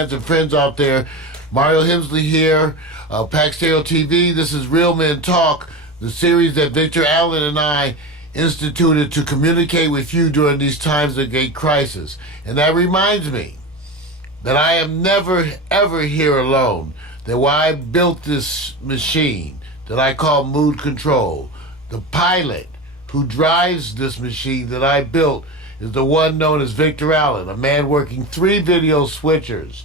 fans and friends out there. Mario Hemsley here, Paxtero TV. This is Real Men Talk, the series that Victor Allen and I instituted to communicate with you during these times of great crisis. And that reminds me that I am never, ever here alone. That why I built this machine that I call Mood Control. The pilot who drives this machine that I built is the one known as Victor Allen, a man working 3 video switchers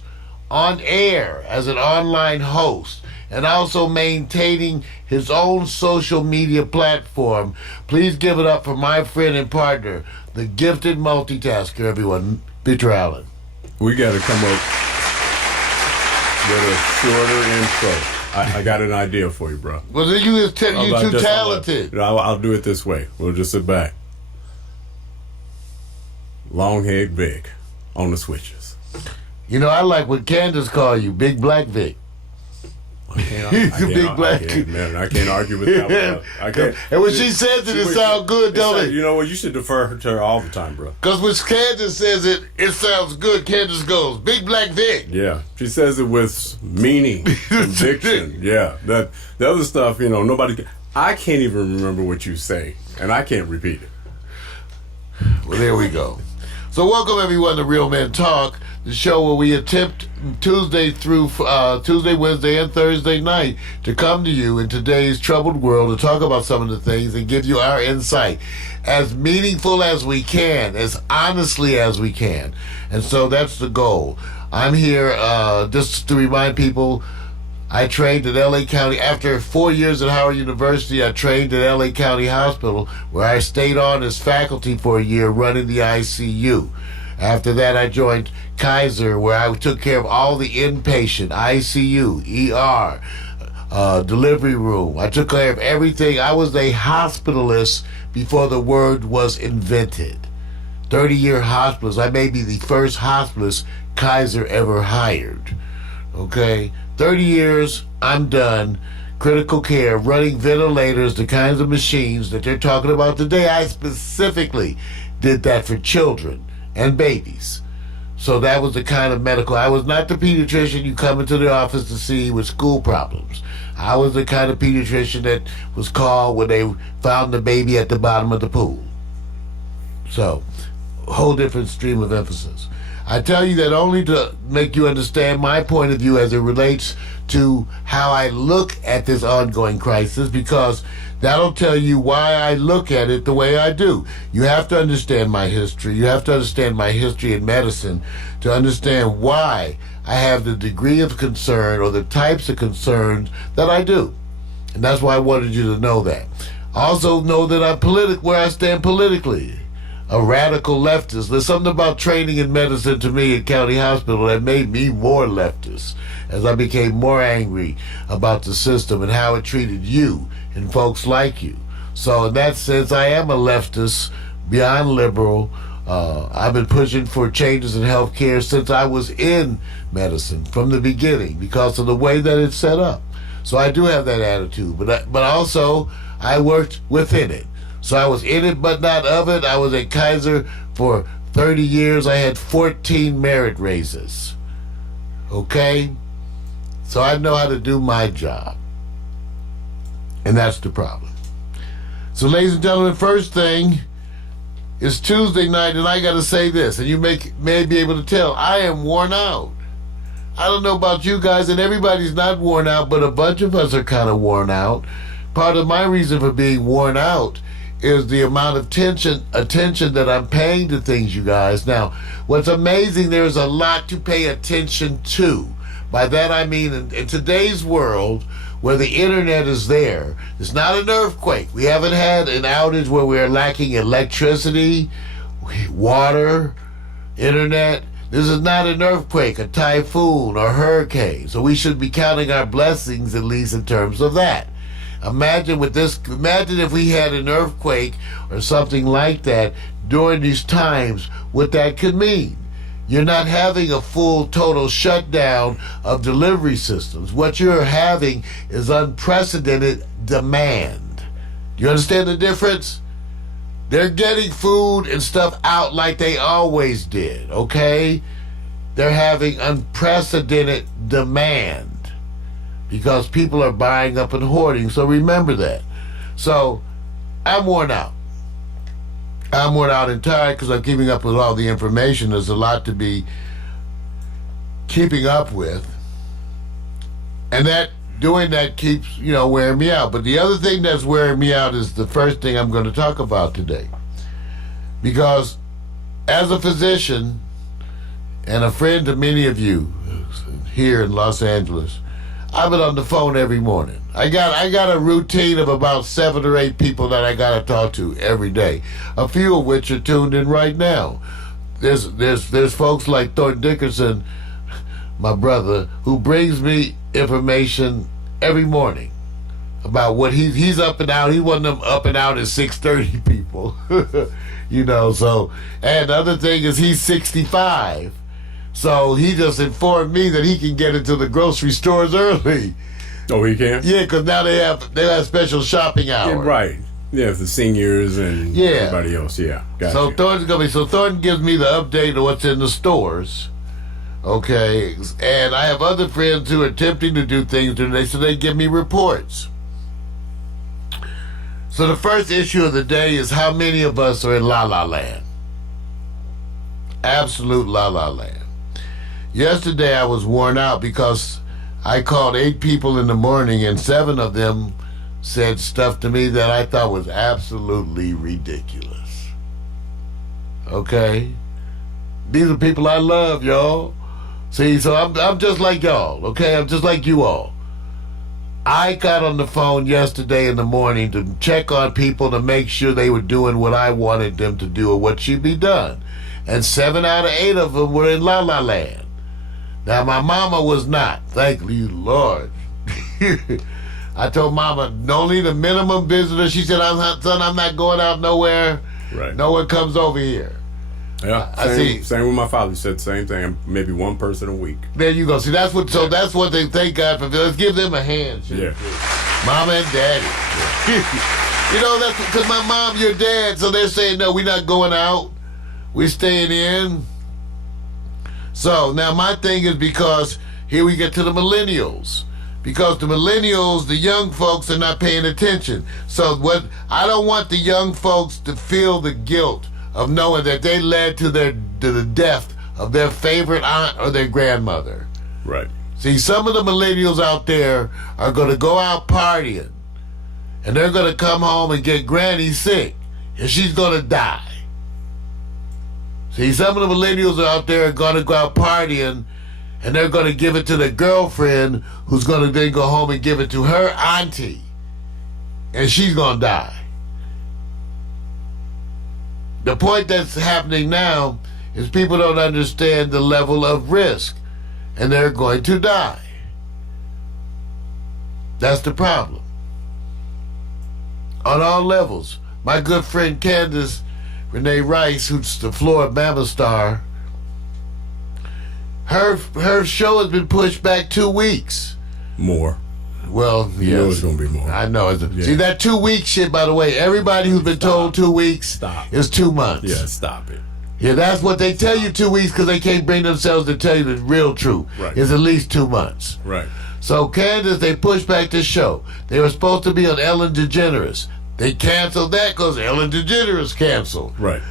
on air as an online host and also maintaining his own social media platform. Please give it up for my friend and partner, the gifted multitasker, everyone, Victor Allen. We got to come up with a shorter intro. I got an idea for you, bro. Well, then you too talented. I'll do it this way. We'll just sit back. Longhead Vic on the switches. You know, I like what Candace call you, Big Black Vic. Big Black. I can't argue with that. I can't. And when she says it sounds good, don't it? You know what? You should defer to her all the time, bro. Because when Candace says it sounds good. Candace goes, Big Black Vic. Yeah, she says it with meaning, conviction. Yeah, the other stuff, you know, nobody. I can't even remember what you say, and I can't repeat it. Well, there we go. So welcome everyone to Real Men Talk, the show where we attempt Tuesday, Wednesday, and Thursday night to come to you in today's troubled world to talk about some of the things and give you our insight as meaningful as we can, as honestly as we can. And so that's the goal. I'm here just to remind people, I trained at L.A. County. After 4 years at Howard University, I trained at L.A. County Hospital, where I stayed on as faculty for a year running the ICU. After that, I joined Kaiser, where I took care of all the inpatient, ICU, ER, delivery room. I took care of everything. I was a hospitalist before the word was invented. 30-year hospitalist. I may be the first hospitalist Kaiser ever hired. Okay? 30 years, I'm done. Critical care, running ventilators, the kinds of machines that they're talking about today. I specifically did that for children and babies. So that was the kind of medical. I was not the pediatrician you come into the office to see with school problems. I was the kind of pediatrician that was called when they found the baby at the bottom of the pool. So, a whole different stream of emphasis. I tell you that only to make you understand my point of view as it relates to how I look at this ongoing crisis, because that'll tell you why I look at it the way I do. You have to understand my history. You have to understand my history in medicine to understand why I have the degree of concern or the types of concerns that I do. And that's why I wanted you to know that. Also know that I'm where I stand politically. A radical leftist. There's something about training in medicine to me at County Hospital that made me more leftist as I became more angry about the system and how it treated you and folks like you. So in that sense, I am a leftist, beyond liberal. I've been pushing for changes in healthcare since I was in medicine from the beginning because of the way that it's set up. So I do have that attitude, but also I worked within it. So I was in it, but not of it. I was at Kaiser for 30 years. I had 14 merit raises. Okay? So I know how to do my job. And that's the problem. So ladies and gentlemen, first thing is Tuesday night, and I got to say this, and you may be able to tell, I am worn out. I don't know about you guys, and everybody's not worn out, but a bunch of us are kind of worn out. Part of my reason for being worn out is the amount of attention that I'm paying to things, you guys. Now, what's amazing, there's a lot to pay attention to. By that I mean, in today's world, where the internet is there, it's not an earthquake. We haven't had an outage where we're lacking electricity, water, internet. This is not an earthquake, a typhoon, or hurricane. So we should be counting our blessings, at least in terms of that. Imagine if we had an earthquake or something like that during these times, what that could mean. You're not having a full, total shutdown of delivery systems. What you're having is unprecedented demand. Do you understand the difference? They're getting food and stuff out like they always did, okay? they're having unprecedented demand because people are buying up and hoarding. So remember that. So I'm worn out. I'm worn out and tired because I'm keeping up with all the information. There's a lot to be keeping up with. And that doing that keeps, wearing me out. But the other thing that's wearing me out is the first thing I'm going to talk about today. Because as a physician and a friend to many of you here in Los Angeles, I've been on the phone every morning. I got a routine of about 7 or 8 people that I got to talk to every day. A few of which are tuned in right now. There's folks like Thornton Dickerson, my brother, who brings me information every morning about what he's up and out. He's one of them up and out at 6:30 people. So, and the other thing is he's 65. So he just informed me that he can get into the grocery stores early. Oh, he can? Yeah, because now they have special shopping hours. Yeah, right. Yeah, for seniors and everybody else. Yeah, gotcha. So Thornton gives me the update of what's in the stores. Okay, and I have other friends who are attempting to do things today, so they give me reports. So the first issue of the day is how many of us are in La La Land. Absolute La La Land. Yesterday I was worn out because I called 8 people in the morning and 7 of them said stuff to me that I thought was absolutely ridiculous. Okay? These are people I love, y'all. See, so I'm just like y'all, okay? I'm just like you all. I got on the phone yesterday in the morning to check on people to make sure they were doing what I wanted them to do or what should be done. And 7 out of 8 of them were in La La Land. Now, my mama was not. Thank you, Lord. I told mama, only the minimum visitor. She said, son, I'm not going out nowhere. Right. No one comes over here. Yeah, same with my father. He said the same thing. Maybe one person a week. There you go. See, that's what they thank God for. Let's give them a hand. Yeah. Mama and daddy. Yeah. That's because my mom, your dad, so they're saying, no, we're not going out. We're staying in. So now my thing is because here we get to the millennials. Because the millennials, the young folks are not paying attention. So I don't want the young folks to feel the guilt of knowing that they led to the death of their favorite aunt or their grandmother. Right. See, some of the millennials out there are going to go out partying, and they're going to come home and get granny sick, and she's going to die. See, some of the millennials out there are going to go out partying, and they're going to give it to their girlfriend, who's going to then go home and give it to her auntie, and she's going to die. The point that's happening now is people don't understand the level of risk, and they're going to die. That's the problem. On all levels. My good friend Candace Renee Rice, who's the Floribama star, her show has been pushed back 2 weeks. More. Well, yes. You know it's going to be more. I know. Yeah. See, that 2 week shit, by the way, everybody who's been told 2 weeks is 2 months. Yeah, stop it. Yeah, that's what they tell you 2 weeks because they can't bring themselves to tell you the real truth. Right. It's at least 2 months. Right. So, Candace, they pushed back this show. They were supposed to be on Ellen DeGeneres. They canceled that because Ellen DeGeneres canceled. Right.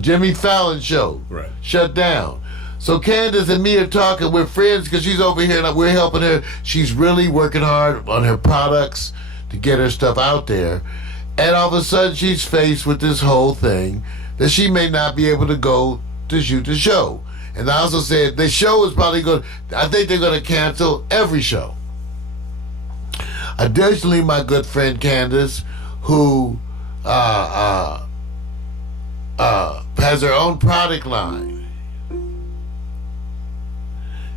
Jimmy Fallon show. Right. Shut down. So Candace and me are talking. We're friends because she's over here and we're helping her. She's really working hard on her products to get her stuff out there. And all of a sudden she's faced with this whole thing that she may not be able to go to shoot the show. And I also said the show is probably I think they're going to cancel every show. Additionally, my good friend Candace, who has her own product line,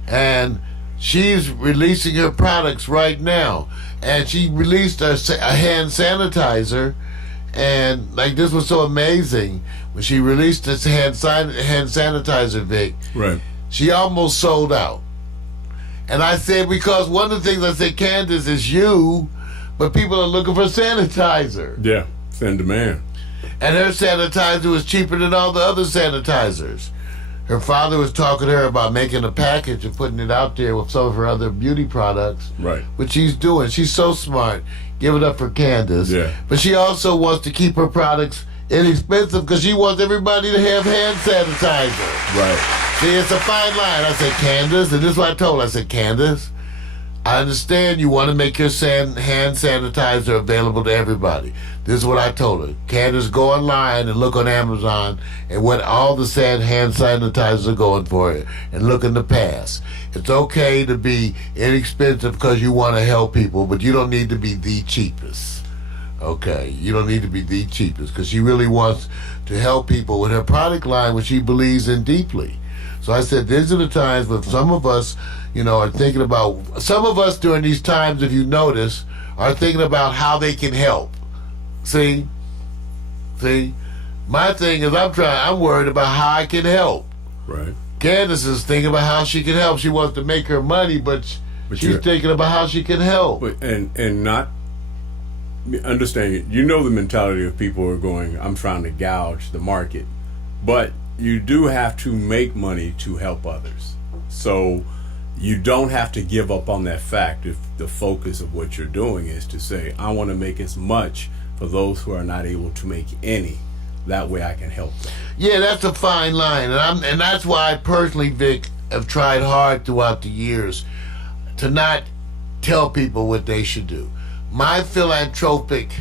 and she's releasing her products right now. And she released a hand sanitizer, and this was so amazing when she released this hand sanitizer, Vic. Right. She almost sold out. And I said, because one of the things I said, Candace, is you, but people are looking for sanitizer. Yeah, it's in demand. And her sanitizer was cheaper than all the other sanitizers. her father was talking to her about making a package and putting it out there with some of her other beauty products. Right. Which she's doing. She's so smart. Give it up for Candace. Yeah. But she also wants to keep her products inexpensive because she wants everybody to have hand sanitizer. Right. See, it's a fine line. I said, Candace, and this is what I told her. I said, Candace, I understand you want to make your hand sanitizer available to everybody. This is what I told her. Candace, go online and look on Amazon and what all the hand sanitizers are going for it, and look in the past. It's okay to be inexpensive because you want to help people, but you don't need to be the cheapest. Okay, you don't need to be the cheapest because she really wants to help people with her product line, which she believes in deeply. So I said, these are the times when some of us, are thinking about, some of us during these times, if you notice, are thinking about how they can help. See? My thing is I'm worried about how I can help. Right. Candace is thinking about how she can help. She wants to make her money, but she's thinking about how she can help. But and not understanding, the mentality of people who are going, I'm trying to gouge the market. But you do have to make money to help others. So you don't have to give up on that fact if the focus of what you're doing is to say, I want to make as much for those who are not able to make any. That way I can help them. Yeah, that's a fine line. And that's why I personally, Vic, have tried hard throughout the years to not tell people what they should do. My philanthropic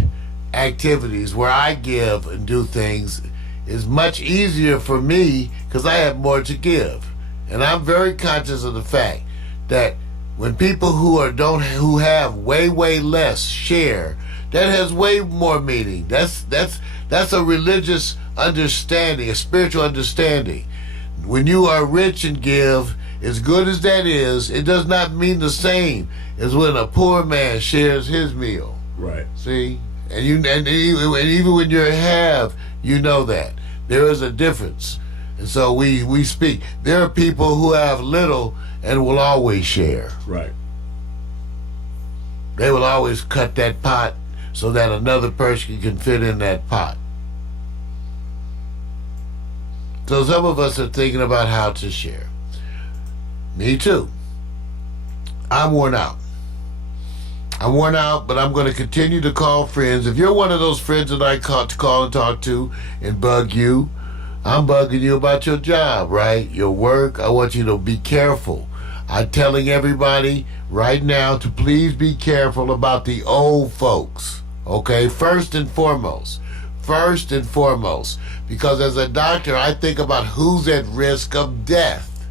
activities where I give and do things is much easier for me because I have more to give. And I'm very conscious of the fact that when people who have way less share, that has way more meaning. That's a religious understanding, a spiritual understanding. When you are rich and give, as good as that is, it does not mean the same as when a poor man shares his meal. Right. See? And even when you have, that. There is a difference. And so we speak. There are people who have little and will always share. Right. They will always cut that pot so that another person can fit in that pot. So some of us are thinking about how to share. Me too. I'm worn out. But I'm going to continue to call friends. If you're one of those friends that I call and talk to and bug you, I'm bugging you about your job, right? Your work. I want you to be careful. I'm telling everybody right now to please be careful about the old folks, okay? First and foremost. Because as a doctor, I think about who's at risk of death.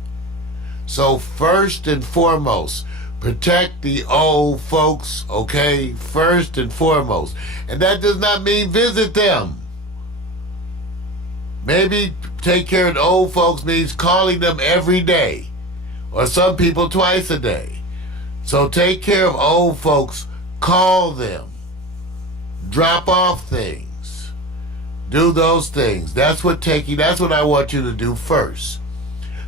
So first and foremost, protect the old folks, okay? First and foremost. And that does not mean visit them. Maybe take care of the old folks means calling them every day, or some people twice a day. So take care of old folks, call them, drop off things, do those things. That's what I want you to do first.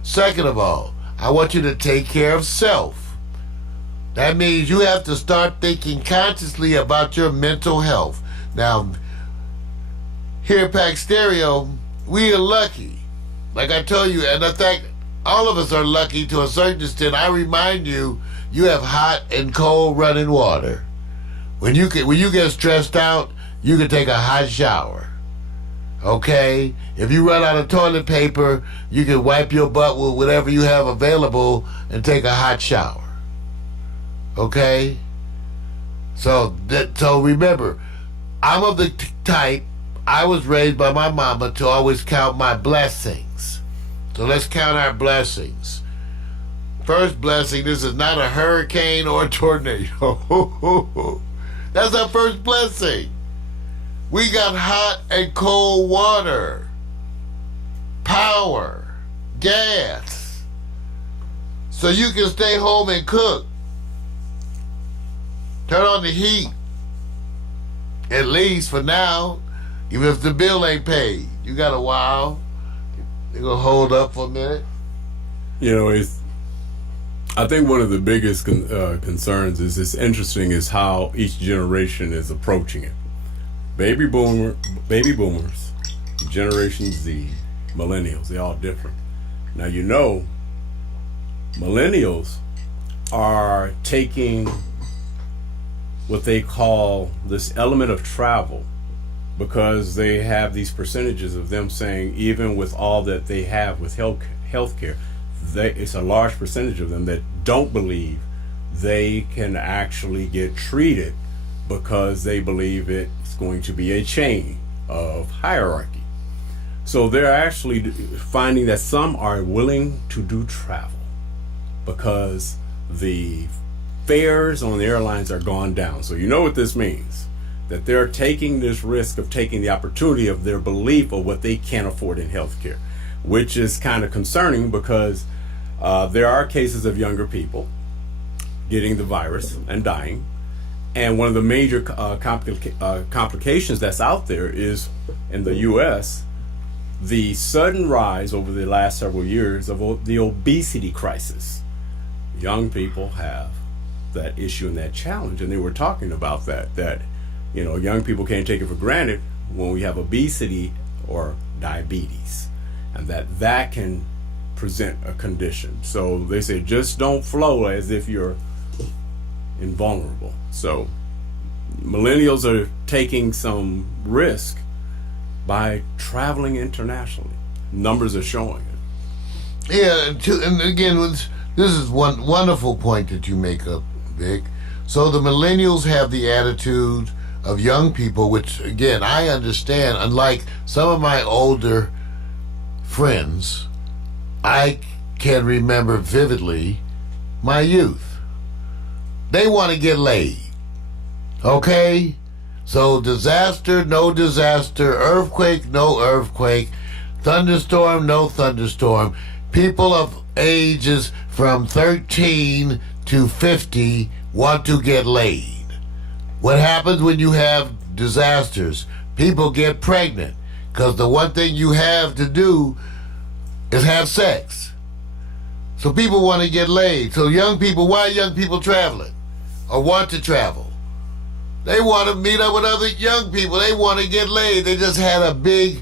Second of all, I want you to take care of self. That means you have to start thinking consciously about your mental health. Now, here at Pack Stereo, we are lucky. Like I told you, and in fact, all of us are lucky to a certain extent. I remind you, you have hot and cold running water. When you get stressed out, you can take a hot shower. Okay? If you run out of toilet paper, you can wipe your butt with whatever you have available and take a hot shower. Okay? So remember, I'm of the type, I was raised by my mama to always count my blessings. So let's count our blessings. First blessing, this is not a hurricane or a tornado. That's our first blessing. We got hot and cold water, power, gas. So you can stay home and cook. Turn on the heat. At least for now. Even if the bill ain't paid, you got a while. You're going to hold up for a minute. I think one of the biggest concerns is interesting is how each generation is approaching it. Baby boomers, Generation Z, millennials, they're all different. Now, millennials are taking what they call this element of travel, because they have these percentages of them saying, even with all that they have with healthcare, it's a large percentage of them that don't believe they can actually get treated, because they believe it's going to be a chain of hierarchy. So they're actually finding that some are willing to do travel because the fares on the airlines are gone down. So you know what this means, that they're taking this risk of taking the opportunity of their belief of what they can't afford in healthcare, which is kind of concerning, because there are cases of younger people getting the virus and dying. And one of the major complications that's out there is, in the U.S., the sudden rise over the last several years of the obesity crisis. Young people have that issue and that challenge, and they were talking about that young people can't take it for granted when we have obesity or diabetes, and that can present a condition. So they say, just don't flow as if you're invulnerable. So millennials are taking some risk by traveling internationally. Numbers are showing it. Yeah, and again, this is one wonderful point that you make up, Vic. So the millennials have the attitude of young people, which, again, I understand. Unlike some of my older friends, I can remember vividly my youth. They want to get laid. Okay? So disaster, no disaster, earthquake, no earthquake, thunderstorm, no thunderstorm. People of ages from 13 to 50 want to get laid. What happens when you have disasters? People get pregnant, because the one thing you have to do is have sex. So people want to get laid. So young people, why are young people traveling or want to travel? They want to meet up with other young people. They want to get laid. They just had a big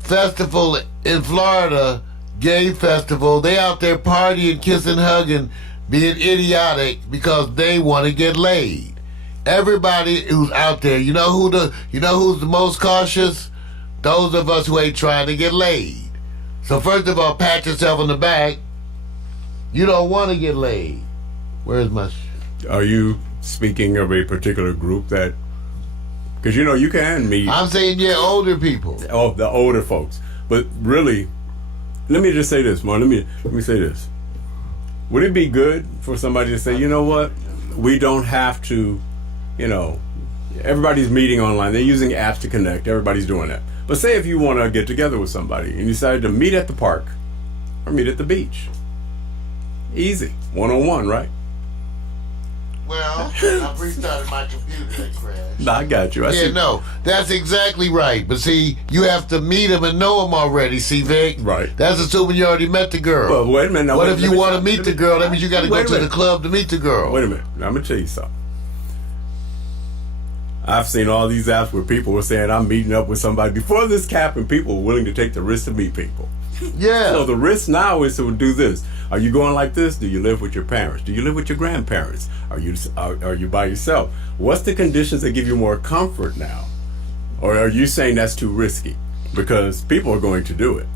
festival in Florida, gay festival. They out there partying, kissing, hugging, being idiotic because they want to get laid. Everybody who's out there, you know who's the most cautious? Those of us who ain't trying to get laid. So first of all, pat yourself on the back. You don't want to get laid. Where's my... Are you speaking of a particular group that... Because you can meet... I'm saying, older people. Oh, the older folks. But really, let me just say this, Mark. Let me say this. Would it be good for somebody to say, you know what? We don't have to, everybody's meeting online. They're using apps to connect. Everybody's doing that. But say if you want to get together with somebody and you decided to meet at the park or meet at the beach. Easy. One-on-one, right? Well, I've restarted my computer that crashed. No, I got you. No, that's exactly right. But see, you have to meet him and know him already, see, Vic? Right. That's assuming you already met the girl. Well, wait a minute. Now, what if you want to meet the girl? That means you got to go to the club to meet the girl. Wait a minute. Now, I'm going to tell you something. I've seen all these apps where people were saying, I'm meeting up with somebody. Before this happened, people were willing to take the risk to meet people. Yeah. So the risk now is to do this. Are you going like this? Do you live with your parents? Do you live with your grandparents? Are you by yourself? What's the conditions that give you more comfort now? Or are you saying that's too risky? Because people are going to do it.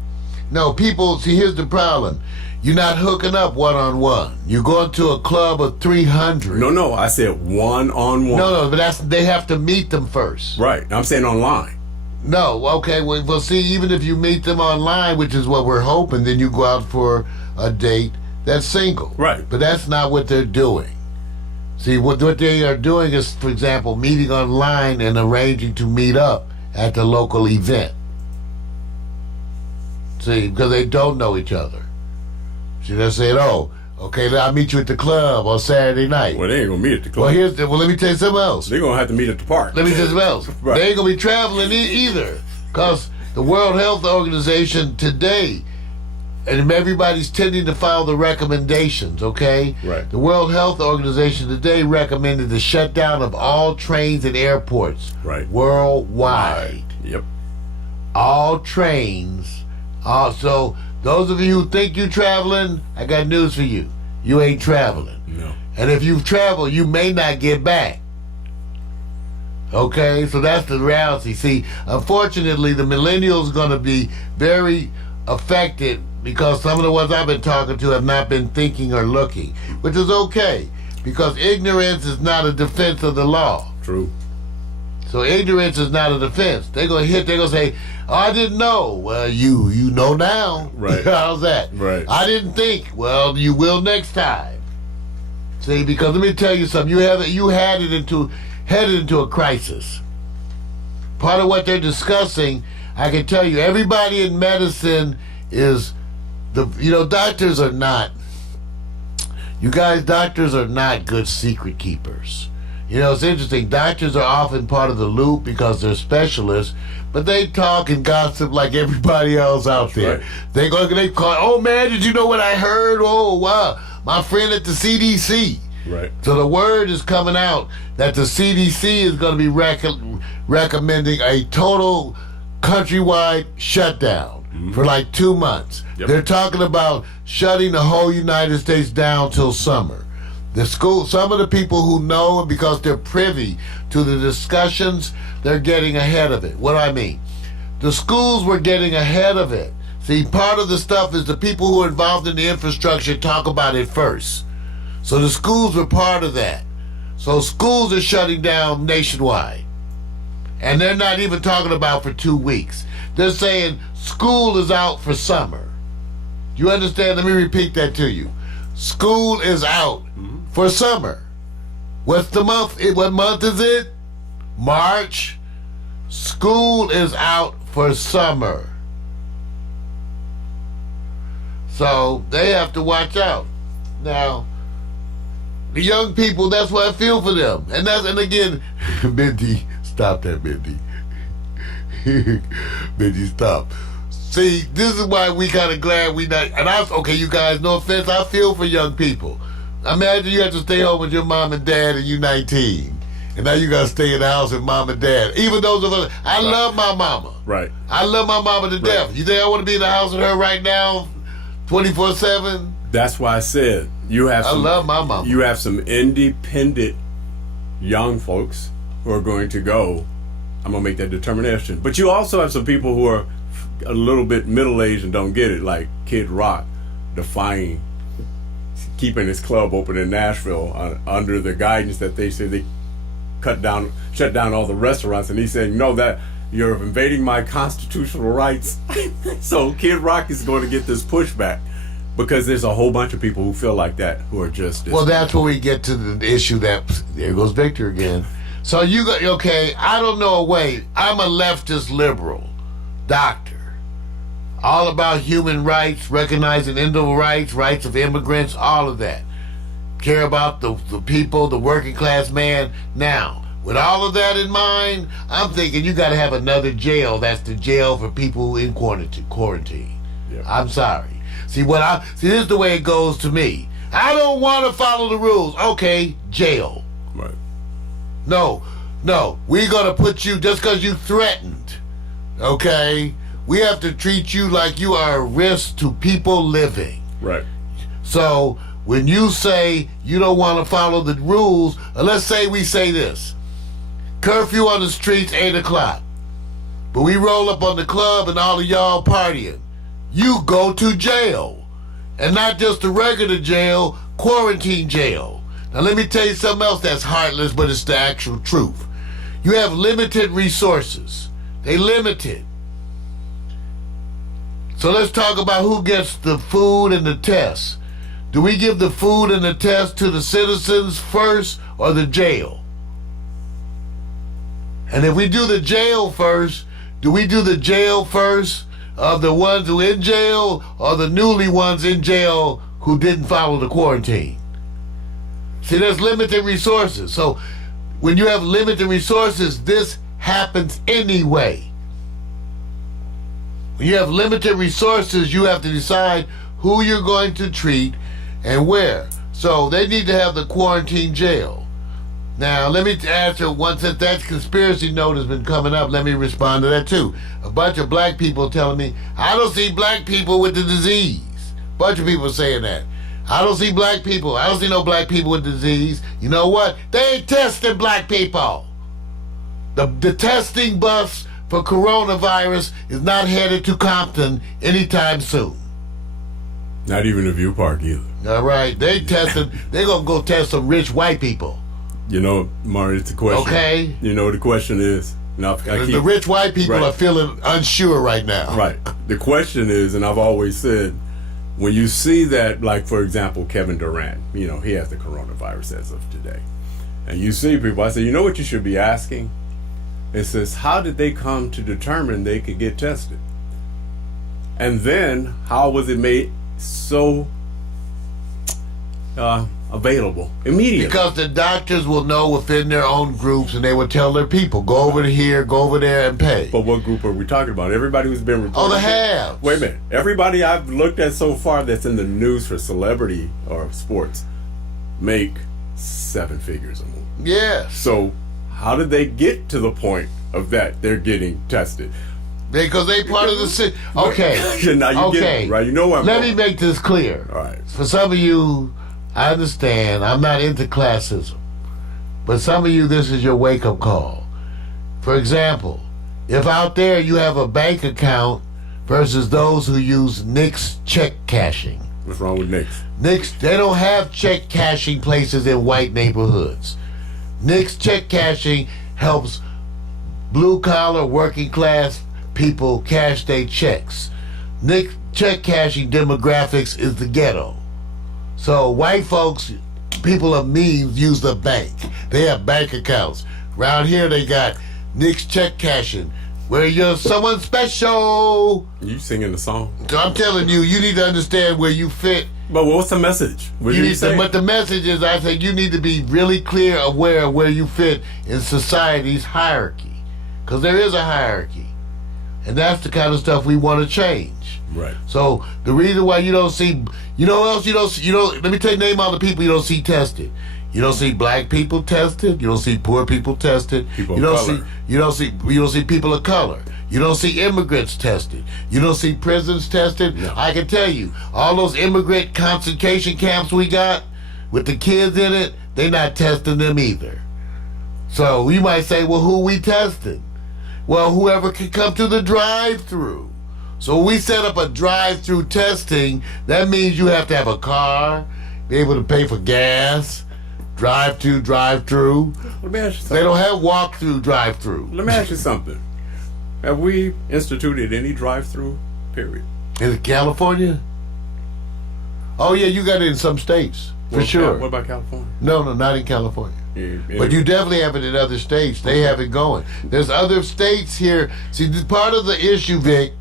No, people, see, here's the problem. You're not hooking up one-on-one. You're going to a club of 300. No, I said one-on-one. No, but they have to meet them first. Right. I'm saying online. No, okay, well, see, even if you meet them online, which is what we're hoping, then you go out for a date that's single. Right. But that's not what they're doing. See, what they are doing is, for example, meeting online and arranging to meet up at the local event. See, because they don't know each other. See, they're saying, okay, I'll meet you at the club on Saturday night. Well, they ain't going to meet at the club. Well, let me tell you something else. They're going to have to meet at the park. Let me tell you something else. Right. They ain't going to be traveling either. Because the World Health Organization today, and everybody's tending to follow the recommendations, okay? Right. The World Health Organization today recommended the shutdown of all trains and airports. Right. Worldwide. Yep. All trains. So Those of you who think you're traveling, I got news for you. You ain't traveling. No. And if you've traveled, you may not get back. Okay, so that's the reality. See, unfortunately, the millennials are going to be very affected because some of the ones I've been talking to have not been thinking or looking, which is okay because ignorance is not a defense of the law. True. So ignorance is not a defense. They're going to say, oh, I didn't know. Well, you know now. Right. How's that? Right. I didn't think. Well, you will next time. See, because let me tell you something. You headed into a crisis. Part of what they're discussing, I can tell you, everybody in medicine is doctors are not. You guys, doctors are not good secret keepers. It's interesting. Doctors are often part of the loop because they're specialists, but they talk and gossip like everybody else out there. Right. They call, oh man, did you know what I heard? Oh wow, my friend at the CDC. Right. So the word is coming out that the CDC is going to be recommending a total countrywide shutdown for like 2 months. Yep. They're talking about shutting the whole United States down till summer. Some of the people who know, because they're privy to the discussions, they're getting ahead of it. What do I mean? The schools were getting ahead of it. See, part of the stuff is the people who are involved in the infrastructure talk about it first. So the schools were part of that. So schools are shutting down nationwide. And they're not even talking about for 2 weeks. They're saying school is out for summer. Do you understand? Let me repeat that to you. School is out for summer. What's the month? What month is it? March. School is out for summer. So they have to watch out. Now, the young people, that's what I feel for them. And again, Mindy, stop that, Mindy. Mindy, stop. See, this is why we kind of glad we not, okay, you guys, no offense, I feel for young people. Imagine you have to stay home with your mom and dad and you're 19. And now you got to stay in the house with mom and dad. Even those of us, I love my mama. Right. I love my mama to death. You think I want to be in the house with her right now, 24/7? That's why I said I love my mama. You have some independent young folks who are going to go. I'm going to make that determination. But you also have some people who are a little bit middle-aged and don't get it, like Kid Rock defying keeping his club open in Nashville under the guidance that they say they shut down all the restaurants, and he's saying, no, that you're invading my constitutional rights. So Kid Rock is going to get this pushback because there's a whole bunch of people who feel like that, who are just well, that's where we get to the issue that there goes Victor again. So you got, okay, I don't know a way. I'm a leftist liberal doctor, all about human rights, recognizing individual rights of immigrants, all of that. Care about the people, the working class man. Now, with all of that in mind, I'm thinking you got to have another jail. That's the jail for people in quarantine. Yeah. I'm sorry. See, this is the way it goes to me. I don't want to follow the rules. Okay, jail. Right. No, we're going to put you, just because you threatened, okay, we have to treat you like you are a risk to people living. Right. So when you say you don't want to follow the rules, let's say we say this, curfew on the streets 8 o'clock, but we roll up on the club and all of y'all partying, you go to jail. And not just a regular jail, quarantine jail. Now let me tell you something else that's heartless, but it's the actual truth. You have limited resources. They limited. So let's talk about who gets the food and the tests. Do we give the food and the test to the citizens first or the jail? And if we do the jail first, do we do the jail first of the ones who in jail or the newly ones in jail who didn't follow the quarantine? See, there's limited resources. So when you have limited resources, this happens anyway. When you have limited resources, you have to decide who you're going to treat and where. So they need to have the quarantine jail. Now, let me answer once that conspiracy note has been coming up. Let me respond to that too. A bunch of black people telling me, I don't see black people with the disease. Bunch of people saying that. I don't see black people. I don't see no black people with disease. You know what? They ain't testing black people. The testing bus for coronavirus is not headed to Compton anytime soon. Not even a View Park either. All right, they're going to go test some rich white people. You know, Marty, it's the question. Okay. You know, the question is, now the rich white people right. are feeling unsure right now. Right. The question is, and I've always said, when you see that, like, for example, Kevin Durant, you know, he has the coronavirus as of today. And you see people, I say, you know what you should be asking? It says, how did they come to determine they could get tested? And then, how was it made so available immediately? Because the doctors will know within their own groups, and they will tell their people, go over here, go over there, and pay. But what group are we talking about? Everybody who's been reported. Oh, the haves. Wait a minute. Everybody I've looked at so far that's in the news for celebrity or sports make 7 figures or more. Yes. So how did they get to the point of that they're getting tested? Because they part of the city. Okay. Now you get it, right? You know what I'm Let going. me make this clear. All right. For some of you, I understand, I'm not into classism. But some of you, this is your wake-up call. For example, if out there you have a bank account versus those who use Nix check cashing. What's wrong with Nix? Nix, they don't have check cashing places in white neighborhoods. Nix check cashing helps blue-collar, working-class people cash their checks. Nix check cashing demographics is the ghetto. So white folks, people of means, use the bank. They have bank accounts. Around here they got Nix check cashing, where you're someone special. You singing the song. So I'm telling you, you need to understand where you fit. But what's the message? What You you need say? to, but the message is, I think you need to be really clear, aware of where you fit in society's hierarchy. Because there is a hierarchy. And that's the kind of stuff we want to change. Right. So the reason why you don't see, you know what else you don't see, let me name all the people you don't see tested. You don't see black people tested. You don't see poor people tested. People you of don't color. you don't see people of color. You don't see immigrants tested. You don't see prisons tested. No. I can tell you, all those immigrant concentration camps we got with the kids in it, they're not testing them either. So you might say, well, who we tested? Well, whoever can come to the drive-through. So when we set up a drive-through testing, that means you have to have a car, be able to pay for gas, drive-through. Let me ask you something. They don't have walk-through drive-through. Let me ask you something. Have we instituted any drive-through? Period. In California? Oh yeah, you got it in some states, for Well, sure. What about California? No, not in California. Yeah, But you definitely have it in other states. They have it going. There's other states here. See, part of the issue, Vic,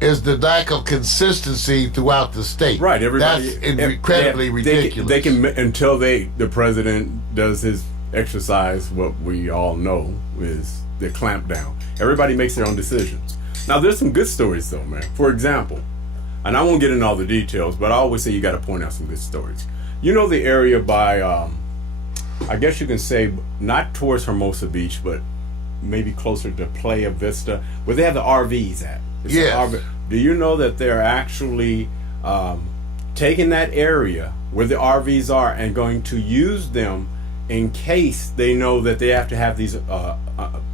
is the lack of consistency throughout the state. Right, everybody. That's incredibly ridiculous. They can until the president does his exercise. What we all know is the clamp down. Everybody makes their own decisions. Now, there's some good stories though, man. For example, and I won't get into all the details, but I always say you got to point out some good stories. You know the area by, I guess you can say, not towards Hermosa Beach, but maybe closer to Playa Vista, where they have the RVs at. It's Yes. an RV. Do you know that they're actually taking that area where the RVs are and going to use them in case they know that they have to have these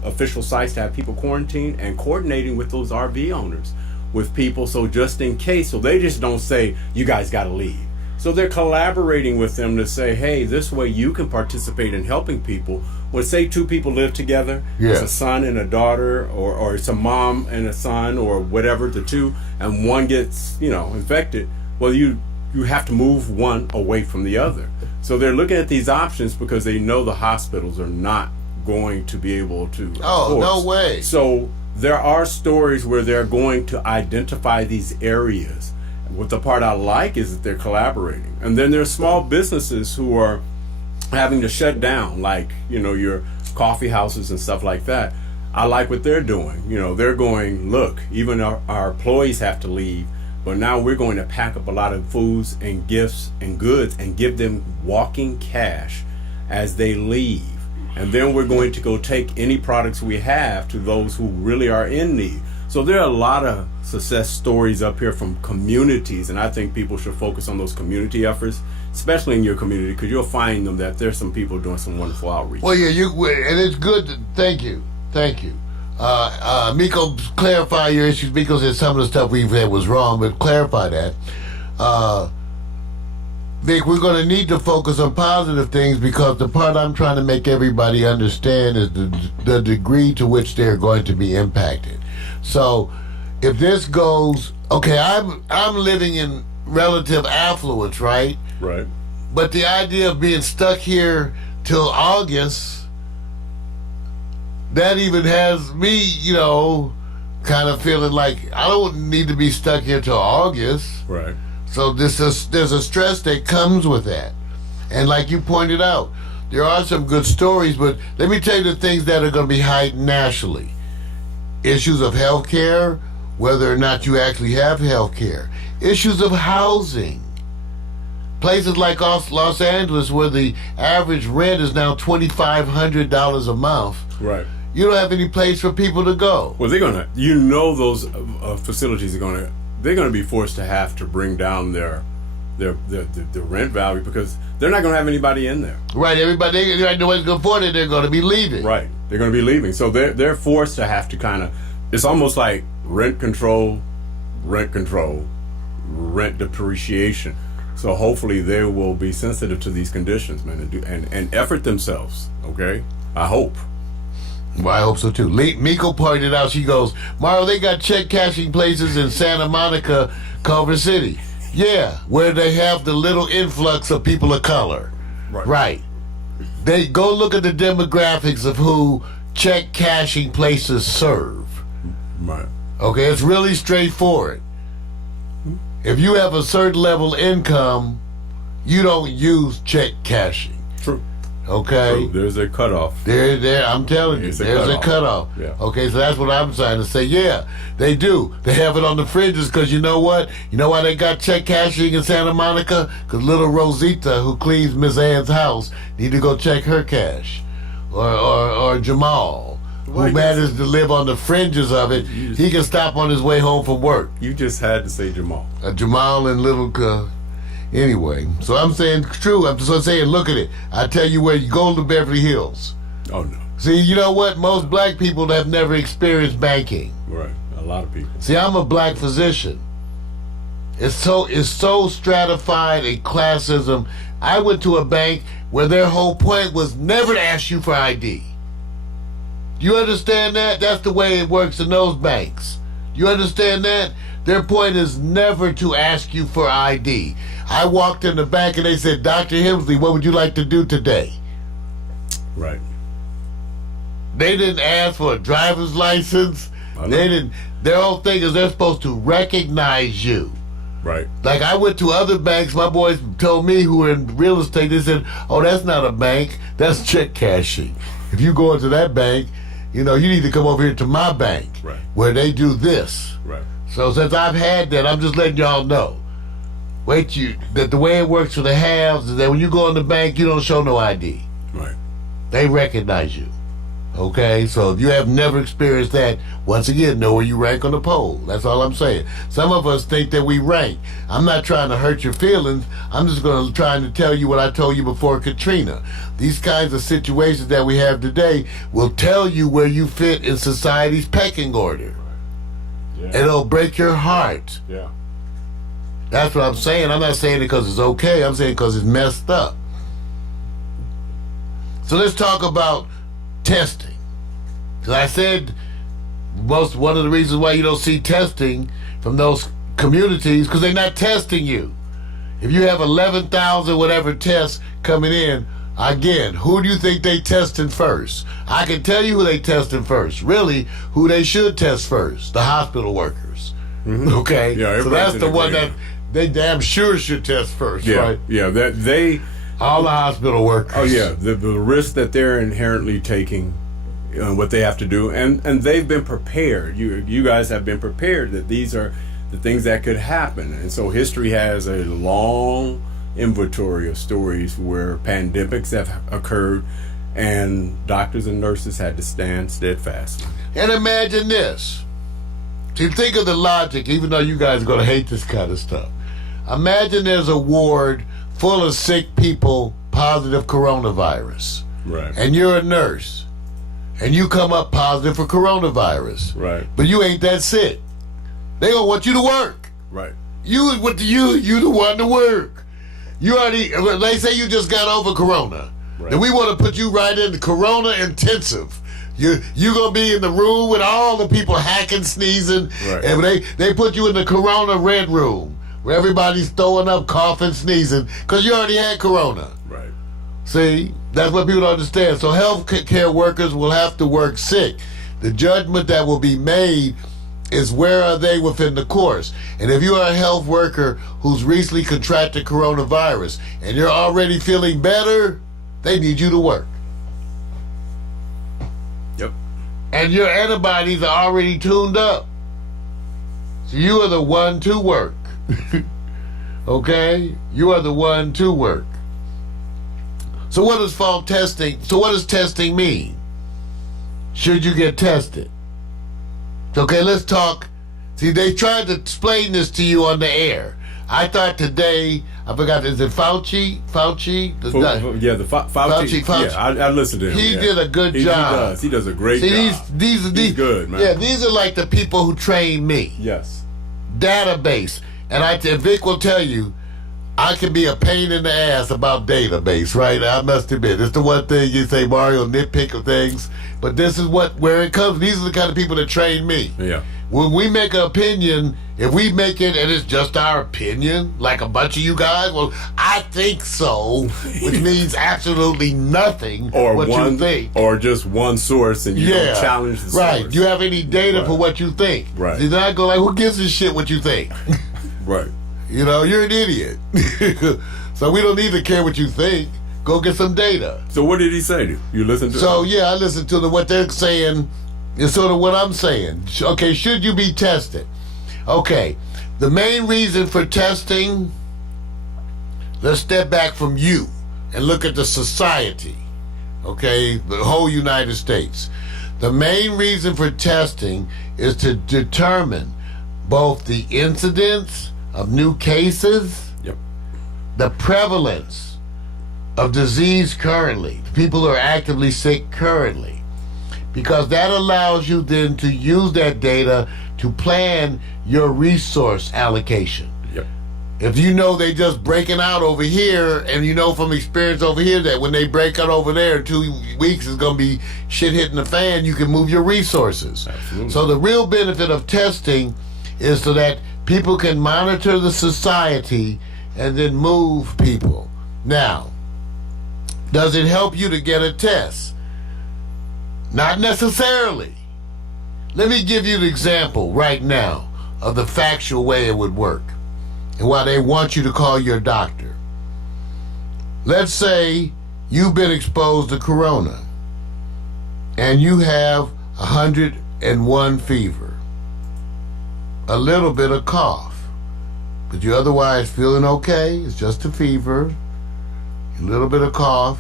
official sites to have people quarantined, and coordinating with those RV owners with people, so just in case, so they just don't say, you guys got to leave. So they're collaborating with them to say, hey, this way you can participate in helping people. When, say, 2 people live together, it's a son and a daughter, or it's a mom and a son, or whatever, the two, and one gets, infected, well, you have to move one away from the other. So they're looking at these options because they know the hospitals are not going to be able to. Oh, no way. So there are stories where they're going to identify these areas. What the part I like is that they're collaborating. And then there's small businesses who are having to shut down, like, your coffee houses and stuff like that. I like what they're doing. They're going, look, even our employees have to leave, but now we're going to pack up a lot of foods and gifts and goods and give them walking cash as they leave. And then we're going to go take any products we have to those who really are in need. So there are a lot of success stories up here from communities, and I think people should focus on those community efforts, especially in your community, because you'll find them that there's some people doing some wonderful outreach. Well, yeah, and it's good. Thank you. Miko, clarify your issues. Miko said some of the stuff we've had was wrong, but clarify that. Vic, we're going to need to focus on positive things, because the part I'm trying to make everybody understand is the degree to which they're going to be impacted. So, if this goes, okay, I'm living in relative affluence, right? Right. But the idea of being stuck here till August, that even has me, kind of feeling like I don't need to be stuck here till August. Right. So there's a stress that comes with that. And like you pointed out, there are some good stories, but let me tell you the things that are going to be heightened nationally. Issues of health care, whether or not you actually have health care. Issues of housing. Places like Los Angeles, where the average rent is now $2,500 a month. Right. You don't have any place for people to go. Well, those facilities they're going to be forced to have to bring down their rent value, because they're not going to have anybody in there. Right. Everybody, nobody's going to afford it. They're going to be leaving. Right. They're going to be leaving. So they're forced to have to kind of, it's almost like rent control, rent depreciation. So hopefully they will be sensitive to these conditions, man, and effort themselves. Okay, I hope. Well, I hope so too. Miko pointed out, she goes, Mario, they got check cashing places in Santa Monica, Culver City. Yeah, where they have the little influx of people of color. Right. They go look at the demographics of who check cashing places serve. Right. Okay, it's really straightforward. If you have a certain level income, you don't use check cashing. True. Okay? True. There's a cutoff. There. I'm telling you, there's a cutoff. Yeah. Okay, so that's what I'm trying to say. Yeah, they do. They have it on the fringes, because you know what? You know why they got check cashing in Santa Monica? Because little Rosita, who cleans Miss Ann's house, need to go check her cash. Or Jamal, who manages to live on the fringes of it. He can stop on his way home from work. You just had to say Jamal. Jamal and little... Anyway, so I'm saying true. I'm just saying, look at it. I tell you where you go to Beverly Hills. Oh, no. See, you know what? Most black people have never experienced banking. Right. A lot of people. See, I'm a black physician. It's so stratified in classism. I went to a bank where their whole point was never to ask you for ID. Do you understand that? That's the way it works in those banks. You understand that? Their point is never to ask you for ID. I walked in the bank and they said, Dr. Hemsley, what would you like to do today? Right. They didn't ask for a driver's license. They didn't. Their whole thing is they're supposed to recognize you. Right. Like I went to other banks, my boys told me who were in real estate, they said, oh, that's not a bank, that's check cashing. If you go into that bank, you need to come over here to my bank, right, where they do this. Right. So since I've had that, I'm just letting y'all know. That the way it works for the haves is that when you go in the bank, you don't show no ID. Right. They recognize you. Okay? So if you have never experienced that, once again, know where you rank on the poll. That's all I'm saying. Some of us think that we rank. I'm not trying to hurt your feelings. I'm just trying to tell you what I told you before Katrina. These kinds of situations that we have today will tell you where you fit in society's pecking order. Yeah. It'll break your heart. Yeah. That's what I'm saying. I'm not saying it because it's okay. I'm saying because it's messed up. So let's talk about testing. Because I said one of the reasons why you don't see testing from those communities, because they're not testing you. If you have 11,000 whatever tests coming in, again, who do you think they testing first? I can tell you who they testing first. Really, who they should test first. The hospital workers. Mm-hmm. Okay? Yeah, so that's the one that they damn sure should test first, right? Yeah, all the hospital workers. Oh yeah, the risk that they're inherently taking, what they have to do, and they've been prepared. You guys have been prepared that these are the things that could happen, and so history has a long inventory of stories where pandemics have occurred, And doctors and nurses had to stand steadfastly. And imagine this. See, think of the logic, even though you guys are going to hate this kind of stuff. Imagine there's a ward full of sick people, positive coronavirus. Right. And you're a nurse. And you come up positive for coronavirus. Right. But you ain't that sick. They gonna want you to work. Right. You the one to work. You already, they say you just got over corona. Right. And we want to put you right into corona intensive. You gonna be in the room with all the people hacking, sneezing, right. And they put you in the corona red room where everybody's throwing up, coughing, sneezing, because you already had corona. Right. See, that's what people don't understand. So health care workers will have to work sick. The judgment that will be made is where are they within the course. And if you are a health worker who's recently contracted coronavirus and you're already feeling better, they need you to work. Yep. And your antibodies are already tuned up. So you are the one to work. Okay? You are the one to work. So what does fall testing? So what does testing mean? Should you get tested? Okay, let's talk. See, they tried to explain this to you on the air. I thought today, I forgot, is it Fauci? Fauci? Yeah, the Fauci. Yeah, I listened to him. He did a good job. He does a great job. He's good, man. Yeah, these are like the people who train me. Yes. Database. And Vic will tell you, I can be a pain in the ass about database, right? I must admit, it's the one thing you say, Mario, nitpick of things, but this is where it comes. These are the kind of people that train me. Yeah. When we make an opinion, if we make it and it's just our opinion, like a bunch of you guys, well, I think so, which means absolutely nothing or what you think. Or just one source and you don't challenge the source. Right. Do you have any data for what you think? Right. You're not go like, who gives a shit what you think? Right. You know, you're an idiot. So we don't need to care what you think. Go get some data. So what did he say to you? You listened to So, yeah, I listened to what they're saying is sort of what I'm saying. Okay, should you be tested? Okay, the main reason for testing, let's step back from you and look at the society, okay, the whole United States. The main reason for testing is to determine both the incidence of new cases, yep, the prevalence of disease currently, people who are actively sick currently, because that allows you then to use that data to plan your resource allocation. Yep. If you know they just breaking out over here, and you know from experience over here that when they break out over there in 2 weeks is going to be shit hitting the fan, you can move your resources. Absolutely. So the real benefit of testing is so that people can monitor the society and then move people. Now, does it help you to get a test? Not necessarily. Let me give you an example right now of the factual way it would work and why they want you to call your doctor. Let's say you've been exposed to corona and you have 101 fever, a little bit of cough, but you're otherwise feeling okay. It's just a fever, a little bit of cough,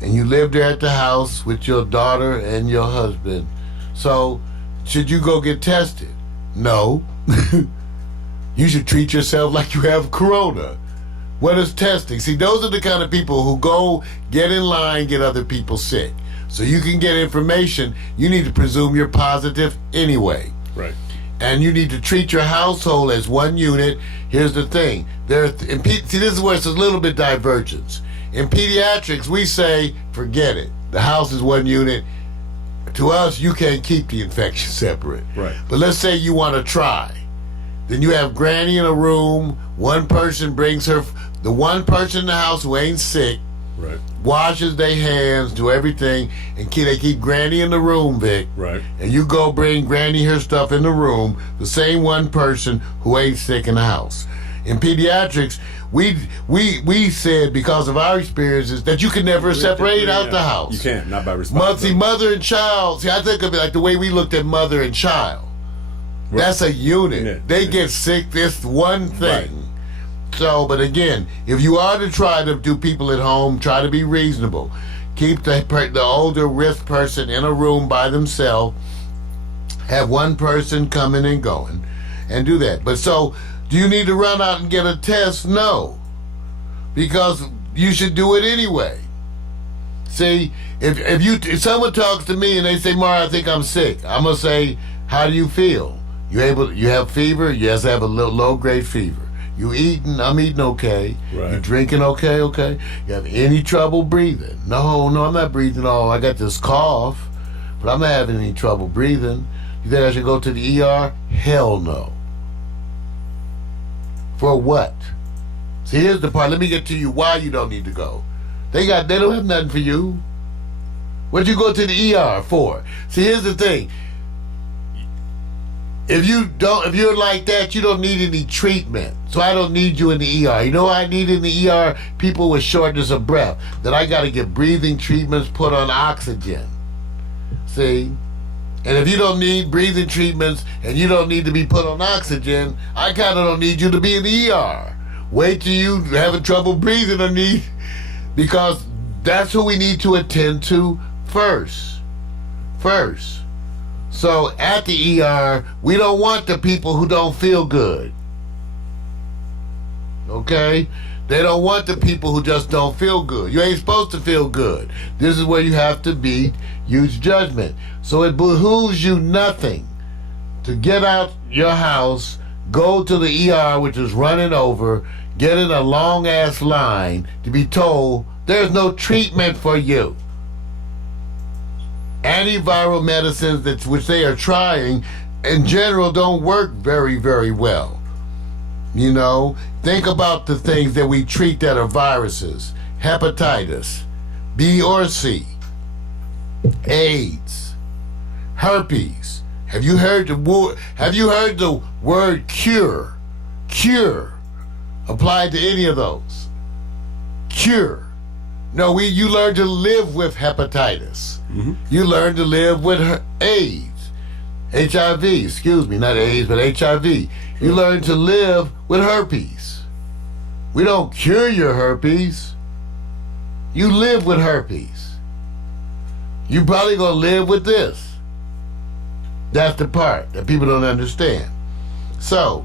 and you live there at the house with your daughter and your husband. So, should you go get tested? No. You should treat yourself like you have corona. What is testing? See, those are the kind of people who go get in line, get other people sick. So you can get information. You need to presume you're positive anyway. Right. And you need to treat your household as one unit. Here's the thing. See, this is where it's a little bit divergence. In pediatrics, we say, forget it. The house is one unit. To us, you can't keep the infection separate. Right. But let's say you want to try. Then you have granny in a room. One person brings the one person in the house who ain't sick, right, washes their hands, do everything, and they keep granny in the room, Vic. Right. And you go bring granny her stuff in the room, the same one person who ain't sick in the house. In pediatrics, we said, because of our experiences, that you can never separate out the house. You can't, not by responsibility. Mother and child. See, I think of it like the way we looked at mother and child. Right. That's a unit. Yeah. They get sick, this one thing. Right. So, but again, if you are to try to do people at home, try to be reasonable. keep the older risk person in a room by themselves, have one person coming and going, and do that. But so, do you need to run out and get a test? No, because you should do it anyway. See, if someone talks to me and they say, "Mar, I think I'm sick," I'm gonna say, "How do you feel? You have fever?" Yes, I have a little low-grade fever. You eating? I'm eating okay. Right. You drinking okay? Okay. You have any trouble breathing? No, I'm not breathing all. I got this cough, but I'm not having any trouble breathing. You think I should go to the ER? Hell no. For what? See, here's the part. Let me get to you why you don't need to go. They don't have nothing for you. What'd you go to the ER for? See, here's the thing. If you're like that, you don't need any treatment. So I don't need you in the ER. You know what I need in the ER? People with shortness of breath. That I got to get breathing treatments, put on oxygen. See? And if you don't need breathing treatments and you don't need to be put on oxygen, I kind of don't need you to be in the ER. Wait till you having trouble breathing because that's who we need to attend to first. So at the ER, we don't want the people who don't feel good. Okay? They don't want the people who just don't feel good. You ain't supposed to feel good. This is where you have to use judgment. So it behooves you nothing to get out your house, go to the ER, which is running over, get in a long-ass line to be told there's no treatment for you. Antiviral medicines which they are trying, in general, don't work very, very well. You know, think about the things that we treat that are viruses. Hepatitis, B or C, AIDS, herpes. Have you heard the word cure? Cure applied to any of those? Cure. No, you learn to live with hepatitis. Mm-hmm. You learn to live with AIDS, HIV, excuse me, not AIDS, but HIV. You learn to live with herpes. We don't cure your herpes. You live with herpes. You probably gonna live with this. That's the part that people don't understand. So,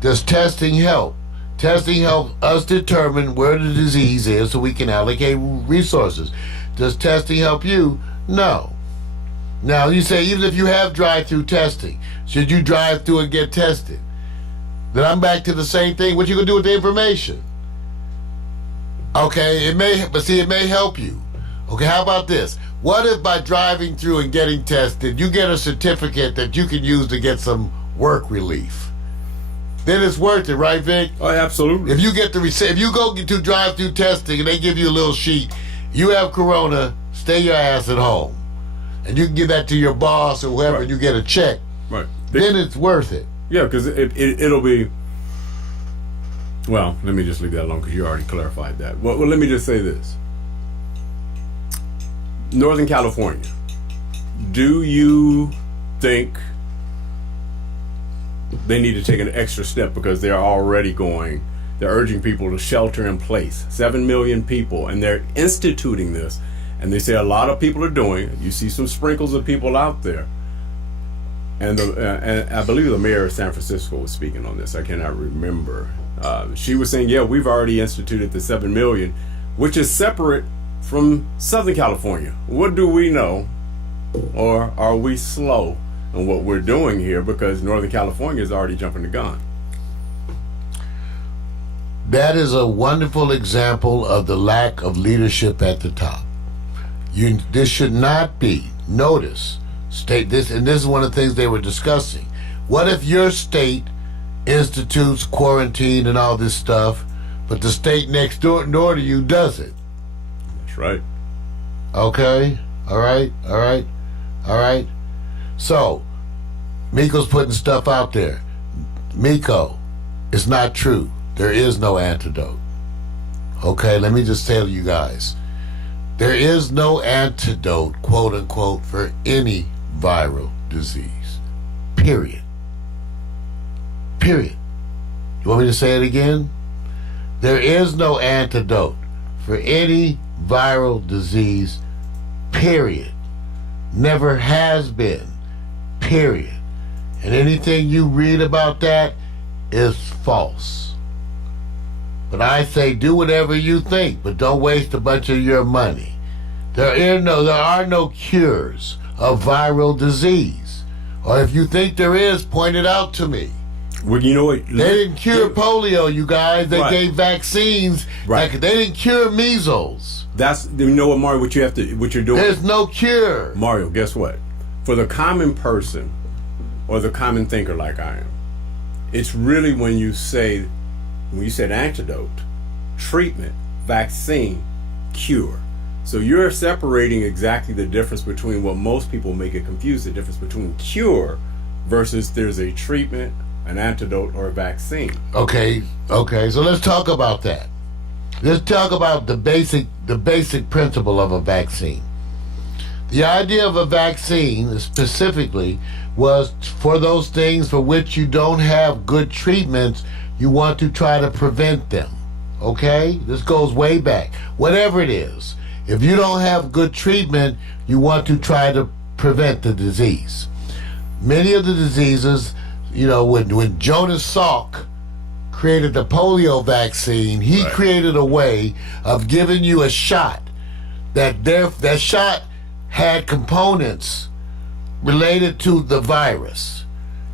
does testing help? Testing helps us determine where the disease is so we can allocate resources. Does testing help you? No. Now, you say, even if you have drive-through testing, should you drive through and get tested? Then I'm back to the same thing. What you gonna do with the information? Okay, it may help you. Okay, how about this? What if by driving through and getting tested, you get a certificate that you can use to get some work relief? Then it's worth it, right, Vic? Oh, absolutely. If you get the if you go to drive-through testing and they give you a little sheet, you have corona, stay your ass at home, and you can give that to your boss or whoever, right, and you get a check. Right. Then it's worth it. Yeah, because it'll be. Well, let me just leave that alone because you already clarified that. Well, let me just say this. Northern California, do you think they need to take an extra step because they're urging people to shelter in place? 7 million people, and they're instituting this. And they say a lot of people are doing it. You see some sprinkles of people out there. And I believe the mayor of San Francisco was speaking on this. I cannot remember. She was saying, yeah, we've already instituted the 7 million, which is separate from Southern California. What do we know? Or are we slow in what we're doing here because Northern California is already jumping the gun? That is a wonderful example of the lack of leadership at the top. This should not be. Notice, state this, and this is one of the things they were discussing. What if your state institutes quarantine and all this stuff, but the state next door to you doesn't? That's right. Okay, all right. So, Miko's putting stuff out there. Miko, it's not true. There is no antidote. Okay, let me just tell you guys. There is no antidote, quote unquote, for any viral disease. Period. You want me to say it again? There is no antidote for any viral disease, period. Never has been, period. And anything you read about that is false. But I say do whatever you think, but don't waste a bunch of your money. There are no cures of viral disease. Or if you think there is, point it out to me. Well, you know what? They didn't cure polio, you guys. They gave vaccines. Right. They didn't cure measles. You know what, Mario? What you're doing? There's no cure. Mario, guess what? For the common person or the common thinker like I am, it's really when you said antidote, treatment, vaccine, cure. So you're separating exactly the difference between what most people make it confused, the difference between cure versus there's a treatment, an antidote, or a vaccine. Okay, so let's talk about that. Let's talk about the basic principle of a vaccine. The idea of a vaccine specifically was for those things for which you don't have good treatments, you want to try to prevent them. Okay? This goes way back. Whatever it is, if you don't have good treatment, you want to try to prevent the disease. Many of the diseases, when Jonas Salk created the polio vaccine, he created a way of giving you a shot that shot had components related to the virus.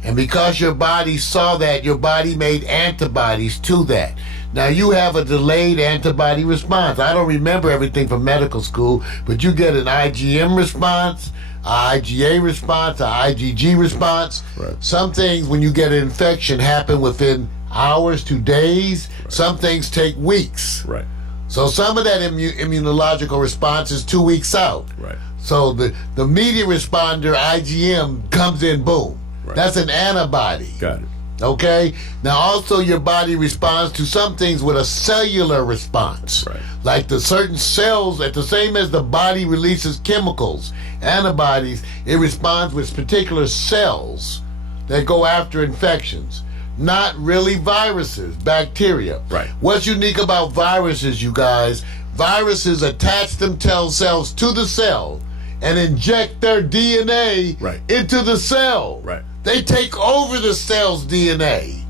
And because your body saw that, your body made antibodies to that. Now you have a delayed antibody response. I don't remember everything from medical school, but you get an IgM response, an IgA response, an IgG response. Right. Some things, when you get an infection, happen within hours to days. Right. Some things take weeks. Right. So some of that immunological response is 2 weeks out. Right. So the immediate responder, IgM, comes in, boom. Right. That's an antibody. Got it. Okay? Now also your body responds to some things with a cellular response. Right. Like the certain cells, at the same as the body releases chemicals, antibodies, it responds with particular cells that go after infections. Not really viruses, bacteria. Right. What's unique about viruses, you guys, viruses attach themselves to the cell and inject their DNA into the cell. Right. They take over the cell's DNA.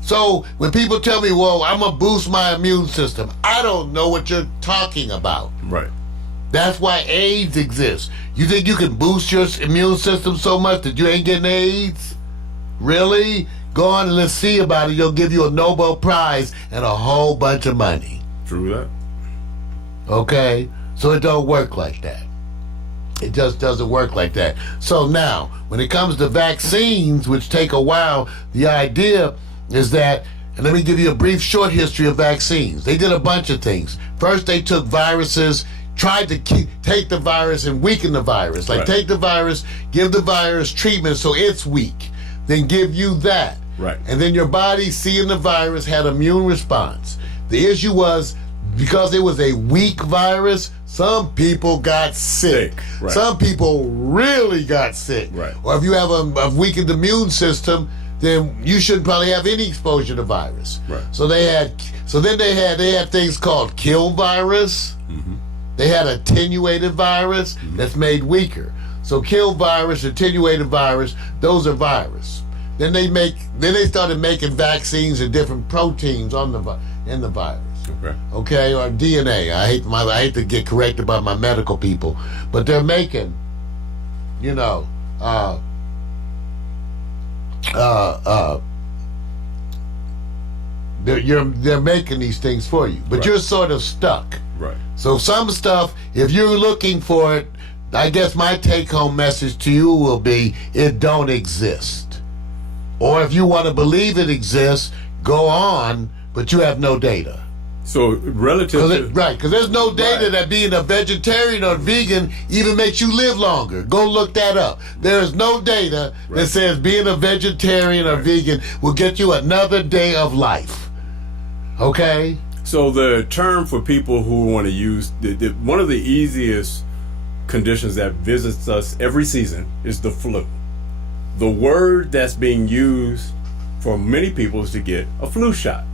So when people tell me, well, I'm going to boost my immune system, I don't know what you're talking about. Right. That's why AIDS exists. You think you can boost your immune system so much that you ain't getting AIDS? Really? Go on and let's see about it. They'll give you a Nobel Prize and a whole bunch of money. True that. Okay? So it don't work like that. It just doesn't work like that. So now, when it comes to vaccines, which take a while, the idea is that, and let me give you a brief short history of vaccines. They did a bunch of things. First, they took viruses, tried to take the virus and weaken the virus. Like take the virus, give the virus treatment so it's weak. Then give you that. Right. And then your body, seeing the virus, had immune response. The issue was, because it was a weak virus, some people got sick. Right. Some people really got sick. Right. Or if you have a weakened immune system, then you shouldn't probably have any exposure to virus. Right. So they had things called kill virus. Mm-hmm. They had attenuated virus that's made weaker. So kill virus, attenuated virus, those are virus. Then they started making vaccines of different proteins in the virus. Okay, or DNA. I hate to get corrected by my medical people, but they're making, they're making these things for you, but you're sort of stuck. Right. So some stuff, if you're looking for it, I guess my take-home message to you will be, it don't exist. Or if you want to believe it exists, go on, but you have no data. So relative because there's no data that being a vegetarian or vegan even makes you live longer. Go look that up. There is no data that says being a vegetarian or vegan will get you another day of life. Okay? So the term for people who want to use, one of the easiest conditions that visits us every season is the flu. The word that's being used for many people is to get a flu shot.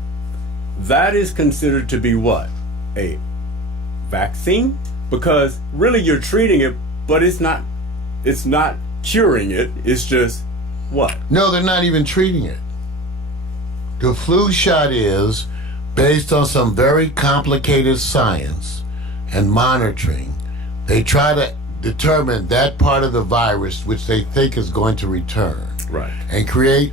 That is considered to be what? A vaccine, because really you're treating it, but it's not curing it. It's just what? No, they're not even treating it. The flu shot is based on some very complicated science and monitoring. They try to determine that part of the virus which they think is going to return. Right. And create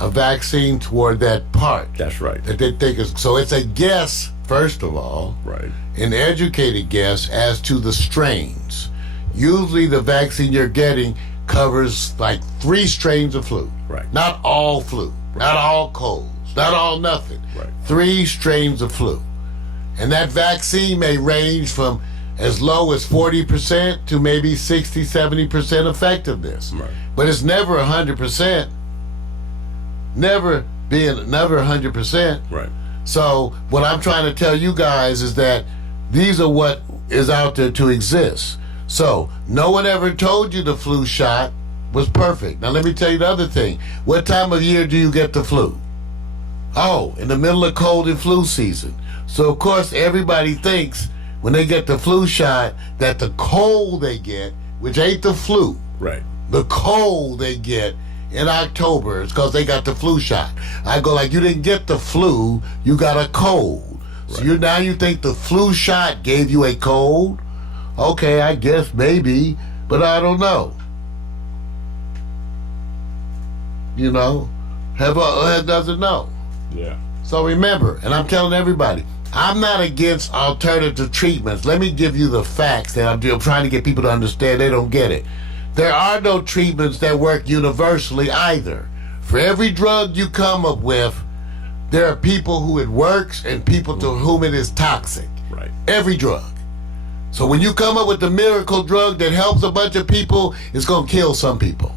a vaccine toward that part. That's right. That they think is, so it's a guess, first of all. Right. An educated guess as to the strains. Usually the vaccine you're getting covers like 3 strains of flu. Right. Not all flu. Right. Not all colds. Not all nothing. Right. 3 strains of flu. And that vaccine may range from as low as 40% to maybe 60, 70% effectiveness. Right. But it's never 100%. Never 100%. Right. So what I'm trying to tell you guys is that these are what is out there to exist. So no one ever told you the flu shot was perfect. Now let me tell you the other thing. What time of year do you get the flu? Oh, in the middle of cold and flu season. So of course everybody thinks when they get the flu shot that the cold they get, which ain't the flu, Right. the cold they get in October is because they got the flu shot. I go like, you didn't get the flu, you got a cold. So you think the flu shot gave you a cold? Okay, I guess maybe, but I don't know. You know, head doesn't know. Yeah. So remember, and I'm telling everybody, I'm not against alternative treatments. Let me give you the facts that I'm trying to get people to understand. They don't get it. There are no treatments that work universally either. For every drug you come up with, there are people who it works and people to whom it is toxic. Right. Every drug. So when you come up with the miracle drug that helps a bunch of people, it's going to kill some people.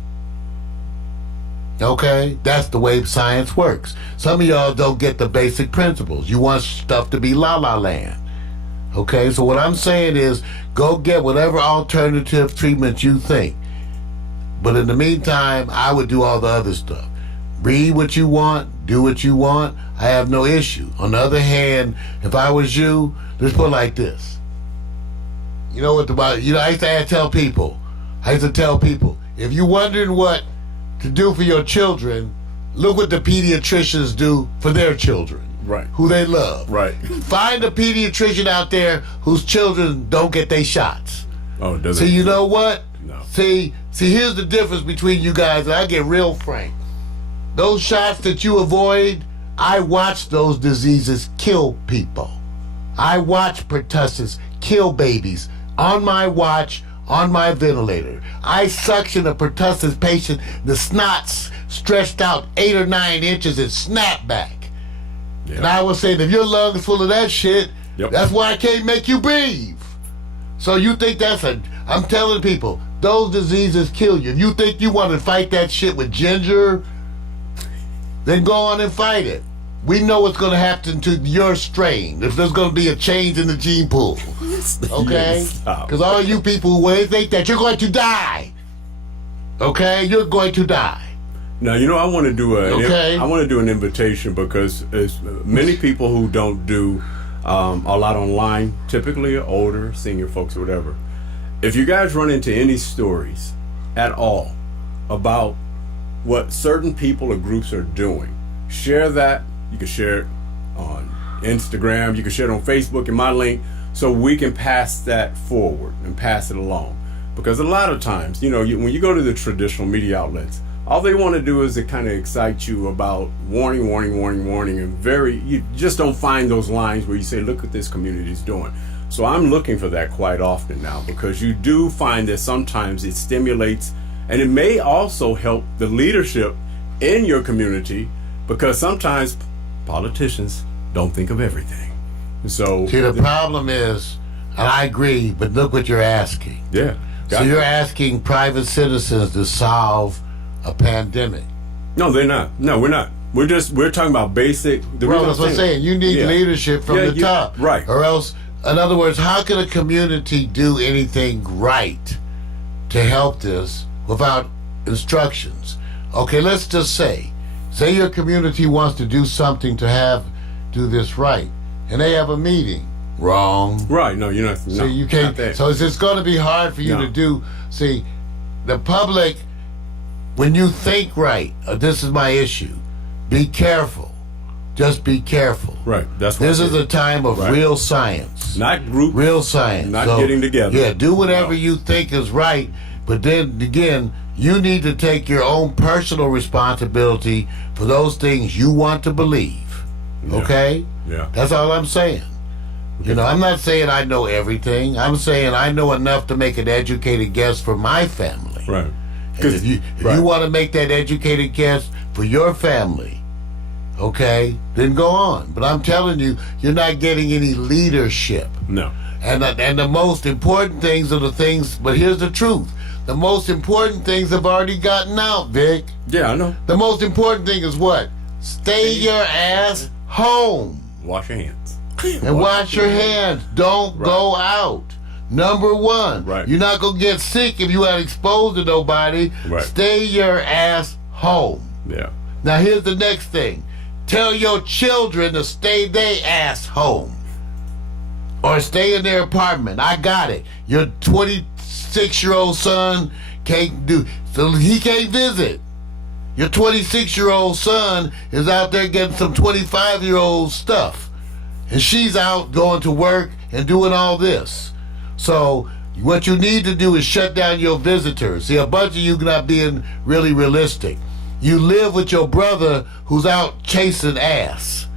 Okay? That's the way science works. Some of y'all don't get the basic principles. You want stuff to be la-la land. Okay? So what I'm saying is, go get whatever alternative treatment you think. But in the meantime, I would do all the other stuff. Read what you want, do what you want. I have no issue. On the other hand, if I was you, let's put it like this. You know what I used to tell people, if you're wondering what to do for your children, look what the pediatricians do for their children. Right. Who they love. Right. Find a pediatrician out there whose children don't get their shots. Oh, it doesn't. So you know what? No. See, here's the difference between you guys, and I get real frank. Those shots that you avoid, I watch those diseases kill people. I watch pertussis kill babies on my watch, on my ventilator. I suction a pertussis patient, the snot's stretched out 8 or 9 inches and snap back. Yeah. And I was saying, if your lungs full of that shit, that's why I can't make you breathe. So you think I'm telling people, those diseases kill you. If you think you want to fight that shit with ginger, then go on and fight it. We know what's going to happen to your strain if there's going to be a change in the gene pool. Okay? Because all you people who think that you're going to die. Okay? You're going to die. Now, I want to do an invitation, because there's many people who don't do a lot online, typically older, senior folks or whatever. If you guys run into any stories at all about what certain people or groups are doing, share that. You can share it on Instagram. You can share it on Facebook in my link, so we can pass that forward and pass it along. Because a lot of times, when you go to the traditional media outlets, all they want to do is to kind of excite you about warning, and you just don't find those lines where you say, look what this community is doing. So I'm looking for that quite often now, because you do find that sometimes it stimulates, and it may also help the leadership in your community, because sometimes politicians don't think of everything. So see, the problem is, and I agree, but look what you're asking. Yeah. So you're asking private citizens to solve a pandemic. No, they're not. No, we're not. We're talking about basic. Well, that's what I'm saying. You need leadership from the top. Right. Or else, in other words, how can a community do anything right to help this without instructions? Okay, let's just say your community wants to do something to do this right, and they have a meeting. Wrong. Right. No, you're not. So you can't. So it's just going to be hard for you to do. See, the public, when you think right, this is my issue. Be careful. Just be careful. Right. That's what this is a time of real science. Not group. Real science. Not getting together. Yeah. Do whatever you think is right, but then again, you need to take your own personal responsibility for those things you want to believe. Yeah. Okay? Yeah. That's all I'm saying. You know, I'm not saying I know everything. I'm saying I know enough to make an educated guess for my family. Right. And if you want to make that educated guess for your family, okay, then go on. But I'm telling you, you're not getting any leadership. No. And the most important things are the things, but here's the truth. The most important things have already gotten out, Vic. Yeah, I know. The most important thing is what? Stay your ass home. Wash your hands. And wash your hands. Don't go out. Number one. Right. You're not going to get sick if you ain't exposed to nobody. Right. Stay your ass home. Yeah. Now here's the next thing. Tell your children to stay their ass home. Or stay in their apartment. I got it. Your 26-year-old son can't do, so he can't visit. Your 26-year-old son is out there getting some 25-year-old stuff. And she's out going to work and doing all this. So what you need to do is shut down your visitors. See, a bunch of you not being really realistic. You live with your brother who's out chasing ass.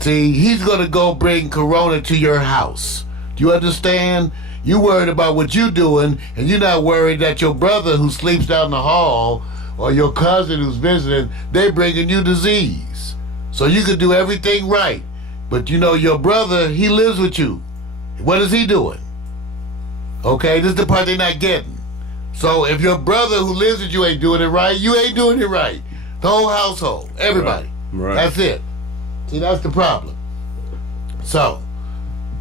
See, he's going to go bring corona to your house. Do you understand? You worried about what you're doing, and you're not worried that your brother who sleeps down the hall or your cousin who's visiting, they're bringing you disease. So you can do everything right. But you know, your brother, he lives with you. What is he doing? Okay, this is the part they're not getting. So if your brother who lives with you ain't doing it right, you ain't doing it right. The whole household, everybody. Right. That's it. See, that's the problem. So,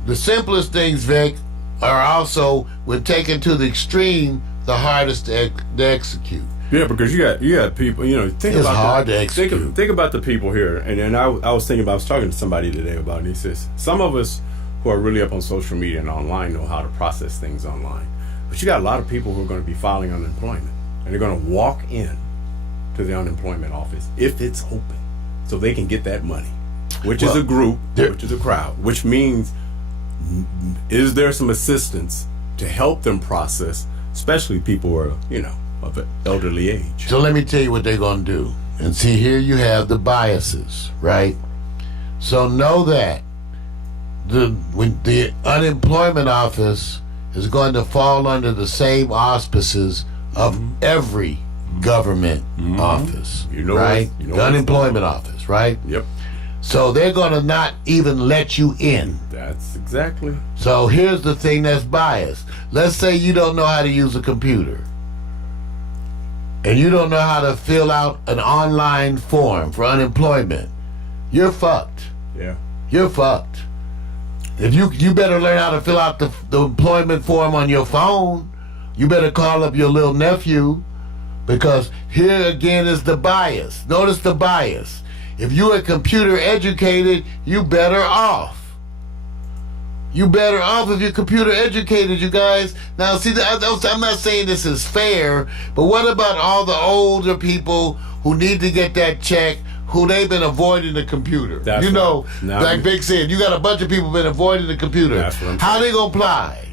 the simplest things, Vic, are also, when taken to the extreme, the hardest to execute. Yeah, because you got people, you know, think it's about hard to execute. Think about the people here. And I was thinking about, I was talking to somebody today about it, and he says, some of us who are really up on social media and online know how to process things online. But you got a lot of people who are going to be filing unemployment, and they're going to walk in to the unemployment office if it's open, so they can get that money, which is a group, which is a crowd, which means, is there some assistance to help them process, especially people who are, you know, of an elderly age. So let me tell you what they're going to do. And see, here you have the biases, right? So know that when the unemployment office is going to fall under the same auspices of every government office, right? The unemployment office, right? Yep. So they're going to not even let you in. That's exactly. So here's the thing that's biased. Let's say you don't know how to use a computer, and you don't know how to fill out an online form for unemployment. You're fucked. Yeah. You're fucked. If you better learn how to fill out the employment form on your phone. You better call up your little nephew, because here again is the bias. Notice the bias. If you are computer educated, you better off. You better off if you're computer educated, you guys. Now, see, I'm not saying this is fair, but what about all the older people who need to get that check, who they've been avoiding the computer? That's you know, right. like Vic said, you got a bunch of people been avoiding the computer. That's what I'm How saying. they gonna apply?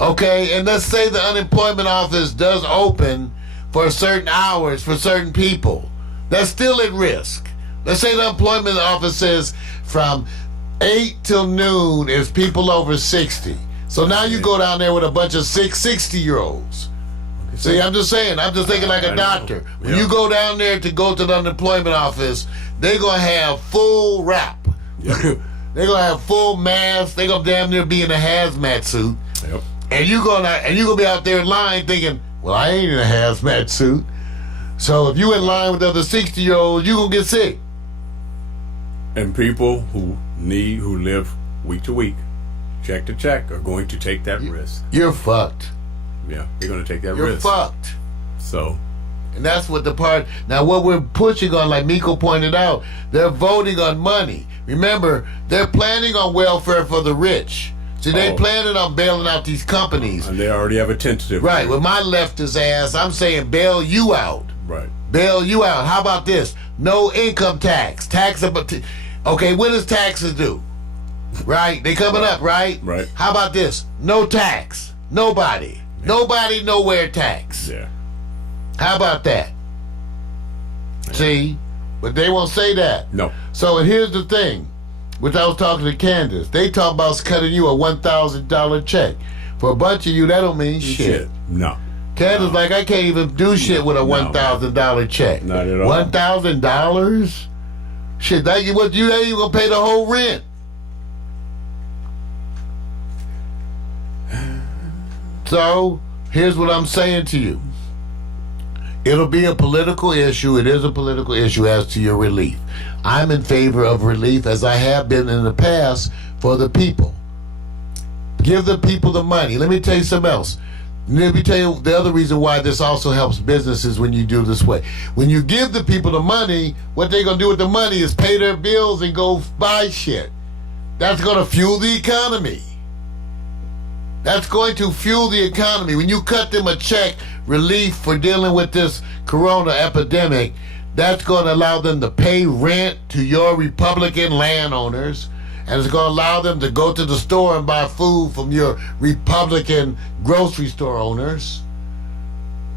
Okay, and let's say the unemployment office does open for certain hours for certain people. That's still at risk. Let's say the employment office says from 8 till noon is people over 60. So now you go down there with a bunch of 60-year-olds. See, I'm just saying, I'm just thinking like a doctor. When you go down there to go to the unemployment office, they're going to have full wrap. They're going to have full mask. They're going to damn near be in a hazmat suit. Yep. And you're gonna be out there in line thinking, well, I ain't in a hazmat suit. So if you in line with the other 60-year-olds, you're going to get sick. And people who live week to week, check to check, are going to take that risk. You're fucked. Yeah, they're going to take that You're risk. fucked. So, And that's what the part, now what we're pushing on, like Miko pointed out, they're voting on money. Remember, they're planning on welfare for the rich. See, they planning on bailing out these companies. And they already have a tentative. Right, with my leftist ass, I'm saying bail you out. Right. Bail you out. How about this? No income tax. Okay, when does taxes due? Right? They coming up, right? Right. How about this? No tax. Nobody. Yeah. Nobody nowhere tax. Yeah. How about that? Yeah. See? But they won't say that. No. So and here's the thing, which I was talking to Candace. They talk about cutting you a $1,000 check. For a bunch of you, that don't mean shit. No. Candace like, I can't even do shit with a $1,000 check. Not at all. $1,000? Shit, that you ain't even gonna pay the whole rent. So, here's what I'm saying to you. It'll be a political issue. It is a political issue as to your relief. I'm in favor of relief, as I have been in the past, for the people. Give the people the money. Let me tell you something else. Let me tell you the other reason why this also helps businesses when you do this way. When you give the people the money, what they're going to do with the money is pay their bills and go buy shit. That's going to fuel the economy. That's going to fuel the economy. When you cut them a check, relief for dealing with this corona epidemic, that's going to allow them to pay rent to your Republican landowners, and it's going to allow them to go to the store and buy food from your Republican grocery store owners.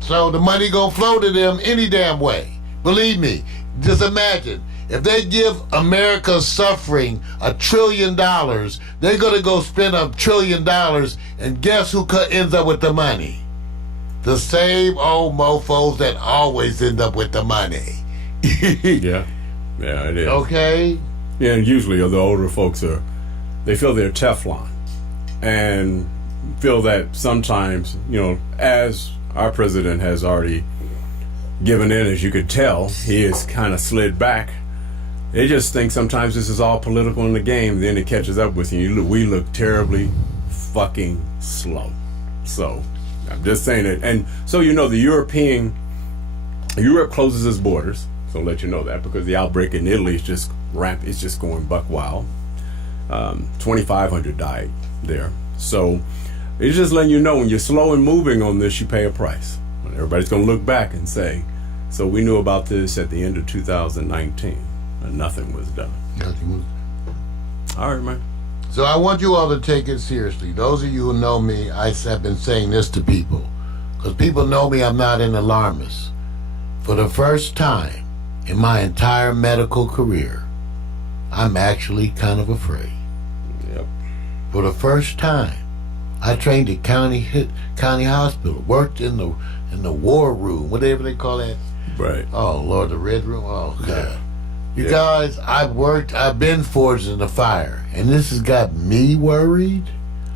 So the money going to flow to them any damn way. Believe me, just imagine. If they give America suffering $1 trillion, they're going to go spend $1 trillion, and guess who ends up with the money? The same old mofos that always end up with the money. Yeah, it is. Okay? Yeah, and usually the older folks they feel they're Teflon and feel that sometimes, as our president has already given in, as you could tell, he has kind of slid back. They just think sometimes this is all political in the game, then it catches up with you. We look terribly fucking slow. So, I'm just saying it. And so, Europe closes its borders. So, I'll let you know that, because the outbreak in Italy is just it's just going buck wild. 2,500 died there. So, it's just letting you know, when you're slow and moving on this, you pay a price. Everybody's going to look back and say, so we knew about this at the end of 2019. And nothing was done. Nothing was done. All right, man. So I want you all to take it seriously. Those of you who know me, I have been saying this to people. Because people know me, I'm not an alarmist. For the first time in my entire medical career, I'm actually kind of afraid. Yep. For the first time, I trained at county hospital, worked in the war room, whatever they call that. Right. Oh, Lord, the red room. Oh, God. Yeah. You guys, I've been forged in the fire, and this has got me worried.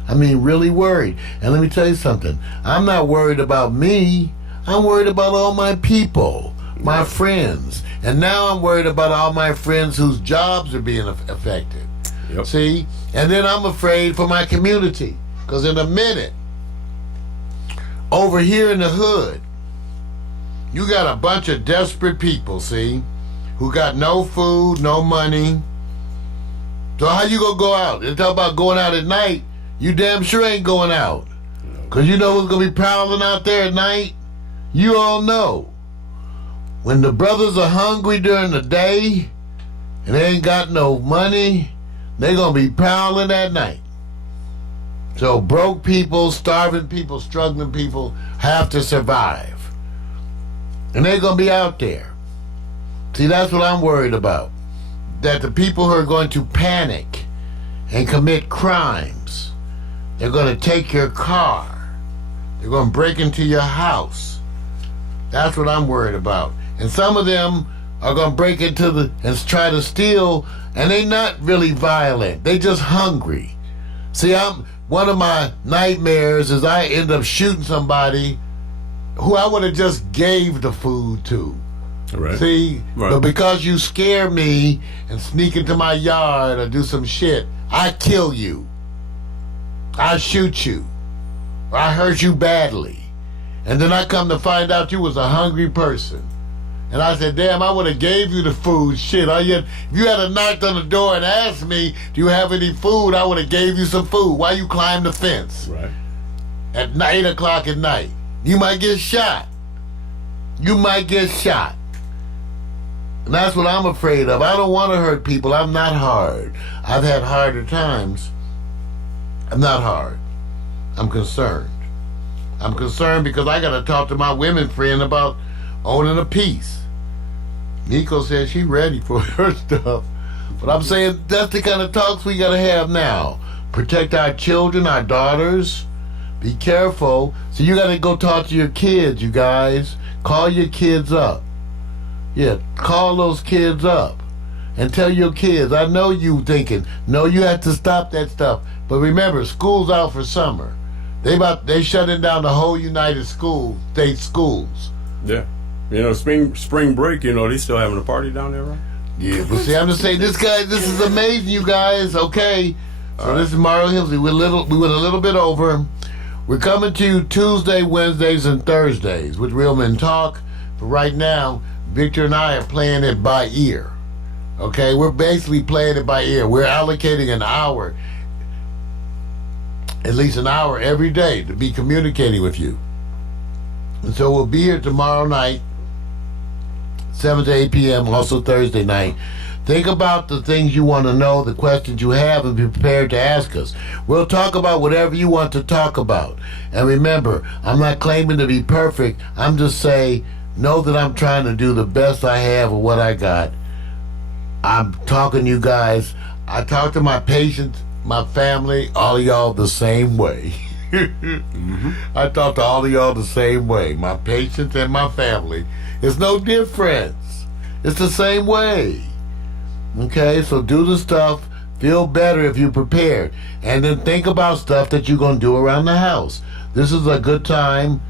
I mean, really worried. And let me tell you something. I'm not worried about me. I'm worried about all my people, my friends. And now I'm worried about all my friends whose jobs are being affected. Yep. See? And then I'm afraid for my community. Because in a minute, over here in the hood, you got a bunch of desperate people, see? Who got no food, no money. So how you gonna go out? They talk about going out at night. You damn sure ain't going out. Because you know who's gonna be prowling out there at night? You all know. When the brothers are hungry during the day and they ain't got no money, they gonna be prowling at night. So broke people, starving people, struggling people have to survive. And they're gonna be out there. See, that's what I'm worried about. That the people who are going to panic and commit crimes, they're going to take your car. They're going to break into your house. That's what I'm worried about. And some of them are going to break into and try to steal, and they're not really violent. They just hungry. See, one of my nightmares is I end up shooting somebody who I would have just gave the food to. Right. See, right. But because you scare me and sneak into my yard or do some shit, I kill you. I shoot you. Or I hurt you badly. And then I come to find out you was a hungry person. And I said, damn, I would have gave you the food. Shit, if you had knocked on the door and asked me, do you have any food, I would have gave you some food. Why you climb the fence? Right. At 8 o'clock at night. You might get shot. You might get shot. And that's what I'm afraid of. I don't want to hurt people. I'm not hard. I've had harder times. I'm not hard. I'm concerned. I'm concerned because I got to talk to my women friend about owning a piece. Nico says she's ready for her stuff. But I'm saying that's the kind of talks we got to have now. Protect our children, our daughters. Be careful. So you got to go talk to your kids, you guys. Call your kids up. Yeah, call those kids up. And tell your kids, I know you thinking, no, you have to stop that stuff. But remember, school's out for summer. They shutting down the whole United State schools. Yeah. You know, spring break, you know, they still having a party down there, right? Yeah, but see, I'm just saying, this is amazing, you guys, okay? So this is Mario Hemsley. We went a little bit over. We're coming to you Tuesday, Wednesdays, and Thursdays with Real Men Talk. But right now, Victor and I are playing it by ear. Okay? We're basically playing it by ear. We're allocating an hour, at least an hour every day to be communicating with you. And so we'll be here tomorrow night, 7 to 8 p.m., also Thursday night. Think about the things you want to know, the questions you have, and be prepared to ask us. We'll talk about whatever you want to talk about. And remember, I'm not claiming to be perfect. I'm just saying, know that I'm trying to do the best I have with what I got. I'm talking to you guys. I talk to my patients, my family, all of y'all the same way. I talk to all of y'all the same way. My patients and my family. It's no difference. It's the same way. Okay, so do the stuff. Feel better if you're prepared. And then think about stuff that you're going to do around the house. This is a good time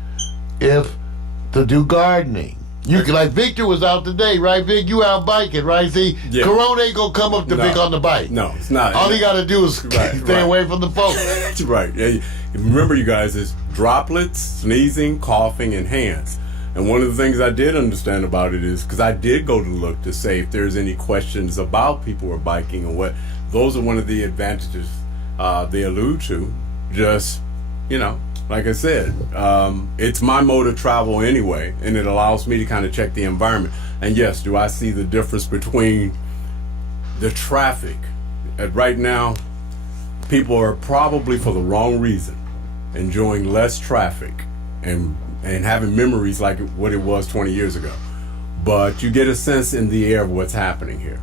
to do gardening. You can, like Victor was out today, right, Vic? You out biking, right? See, yeah. Corona ain't going to come up to Vic on the bike. No, it's not. All he got to do is stay away from the folks. That's right. Yeah, remember, you guys, it's droplets, sneezing, coughing, and hands. And one of the things I did understand about it is, because I did go to look to say if there's any questions about people who are biking and what, those are one of the advantages they allude to. Just, you know, like I said, it's my mode of travel anyway, and it allows me to kind of check the environment. And yes, do I see the difference between the traffic? Right now, people are probably, for the wrong reason, enjoying less traffic and having memories like what it was 20 years ago. But you get a sense in the air of what's happening here.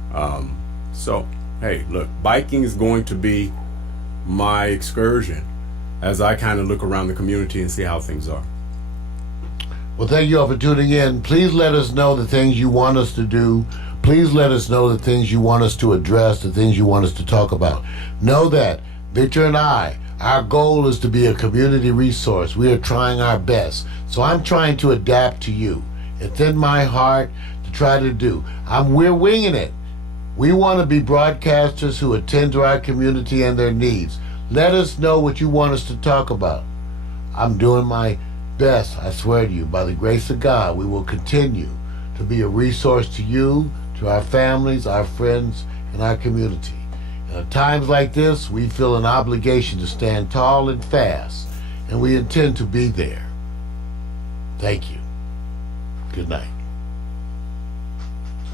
So, hey, look, biking is going to be my excursion as I kind of look around the community and see how things are. Well, thank you all for tuning in. Please let us know the things you want us to do. Please let us know the things you want us to address, the things you want us to talk about. Know that Victor and our goal is to be a community resource. We are trying our best. So I'm trying to adapt to you. It's in my heart to try to do. We're winging it. We want to be broadcasters who attend to our community and their needs. Let us know what you want us to talk about. I'm doing my best, I swear to you. By the grace of God, we will continue to be a resource to you, to our families, our friends, and our community. At times like this, we feel an obligation to stand tall and fast, and we intend to be there. Thank you. Good night.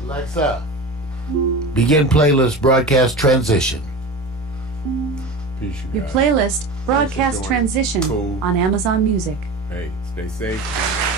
Alexa, begin playlist broadcast transition. Peace, you Your guys. playlist, broadcast transition Cool. on Amazon Music. Hey, stay safe.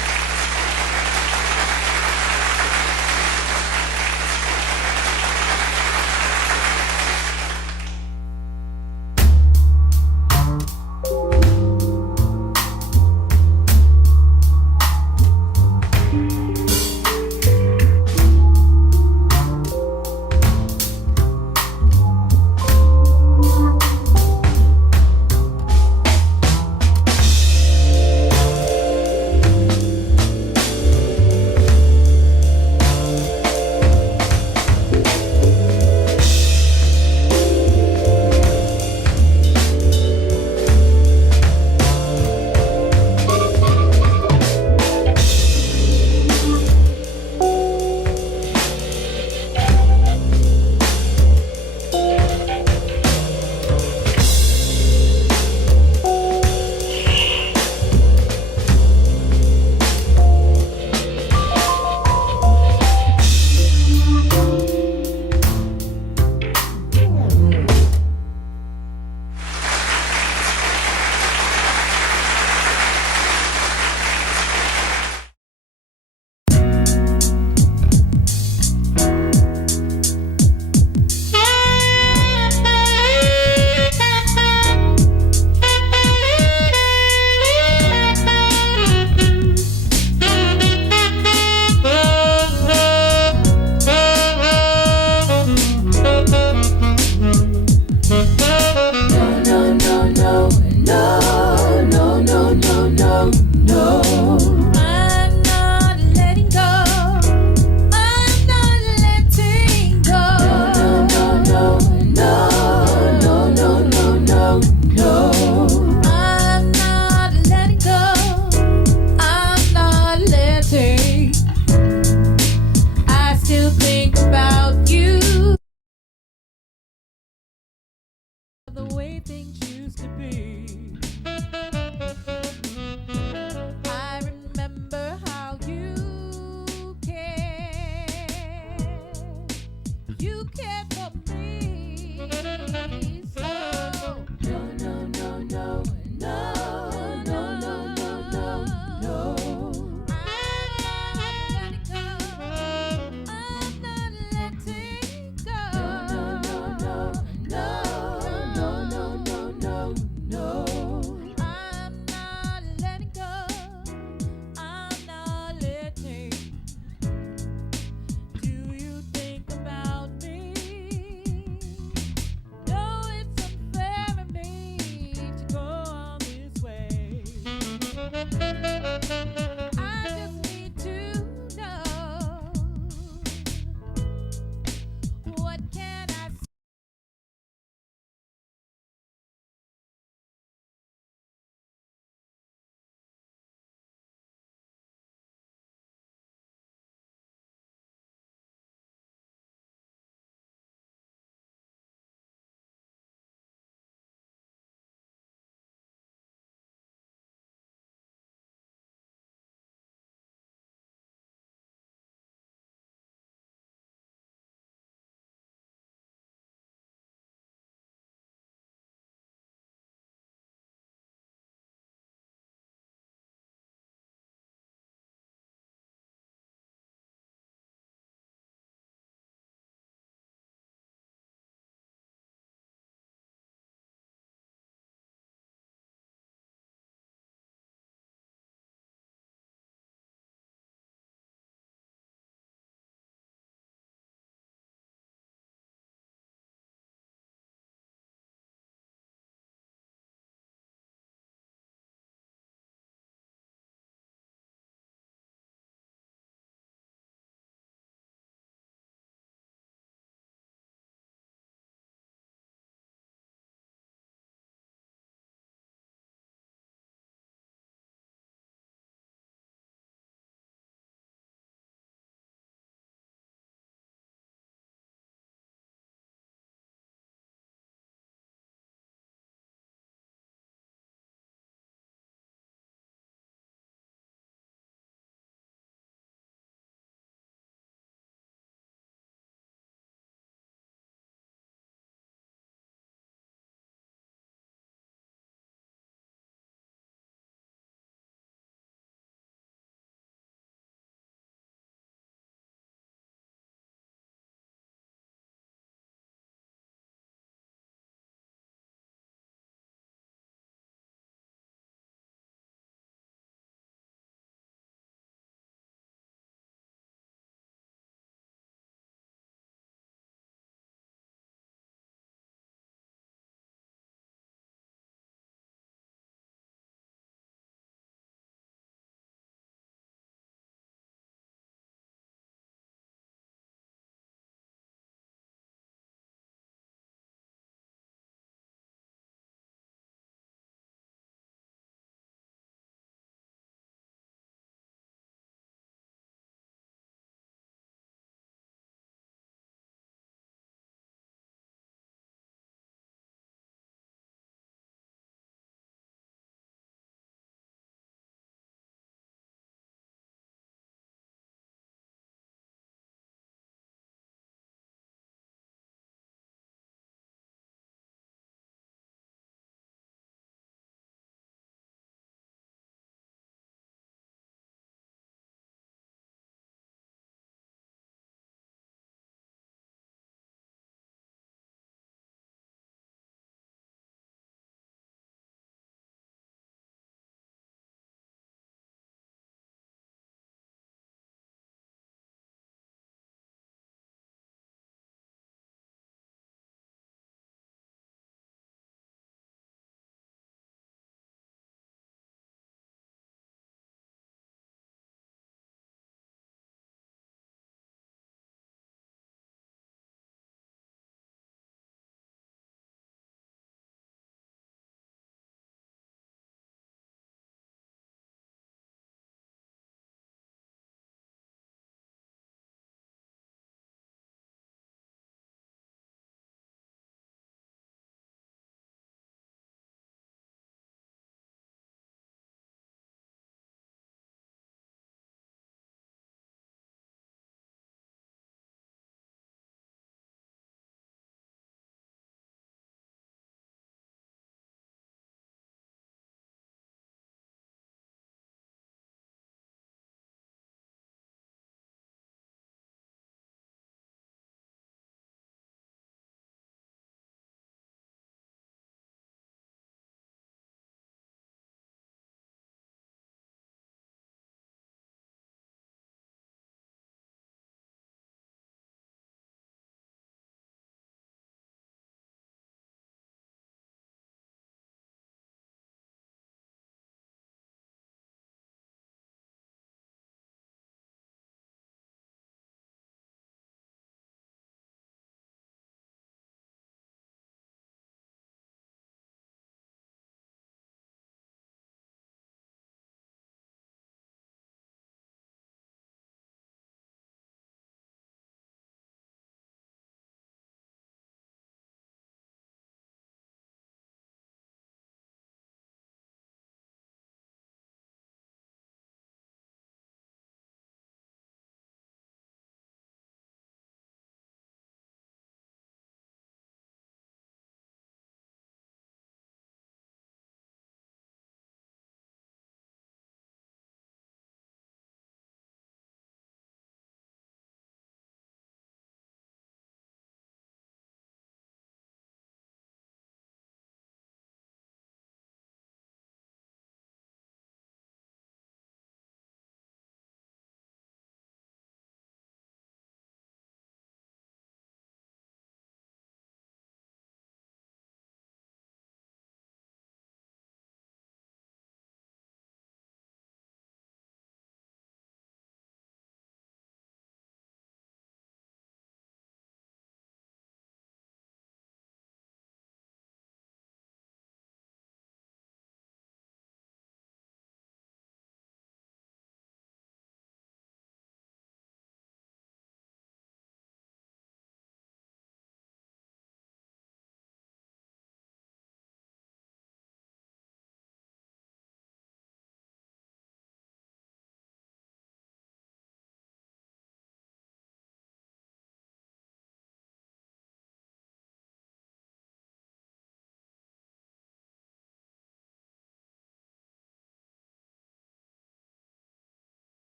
I'm not letting go. I'm not letting go. I'm not letting go. I'm not letting. I still think about you. The way things used to be. I remember how you cared. You cared for me. So I'm not letting go. No.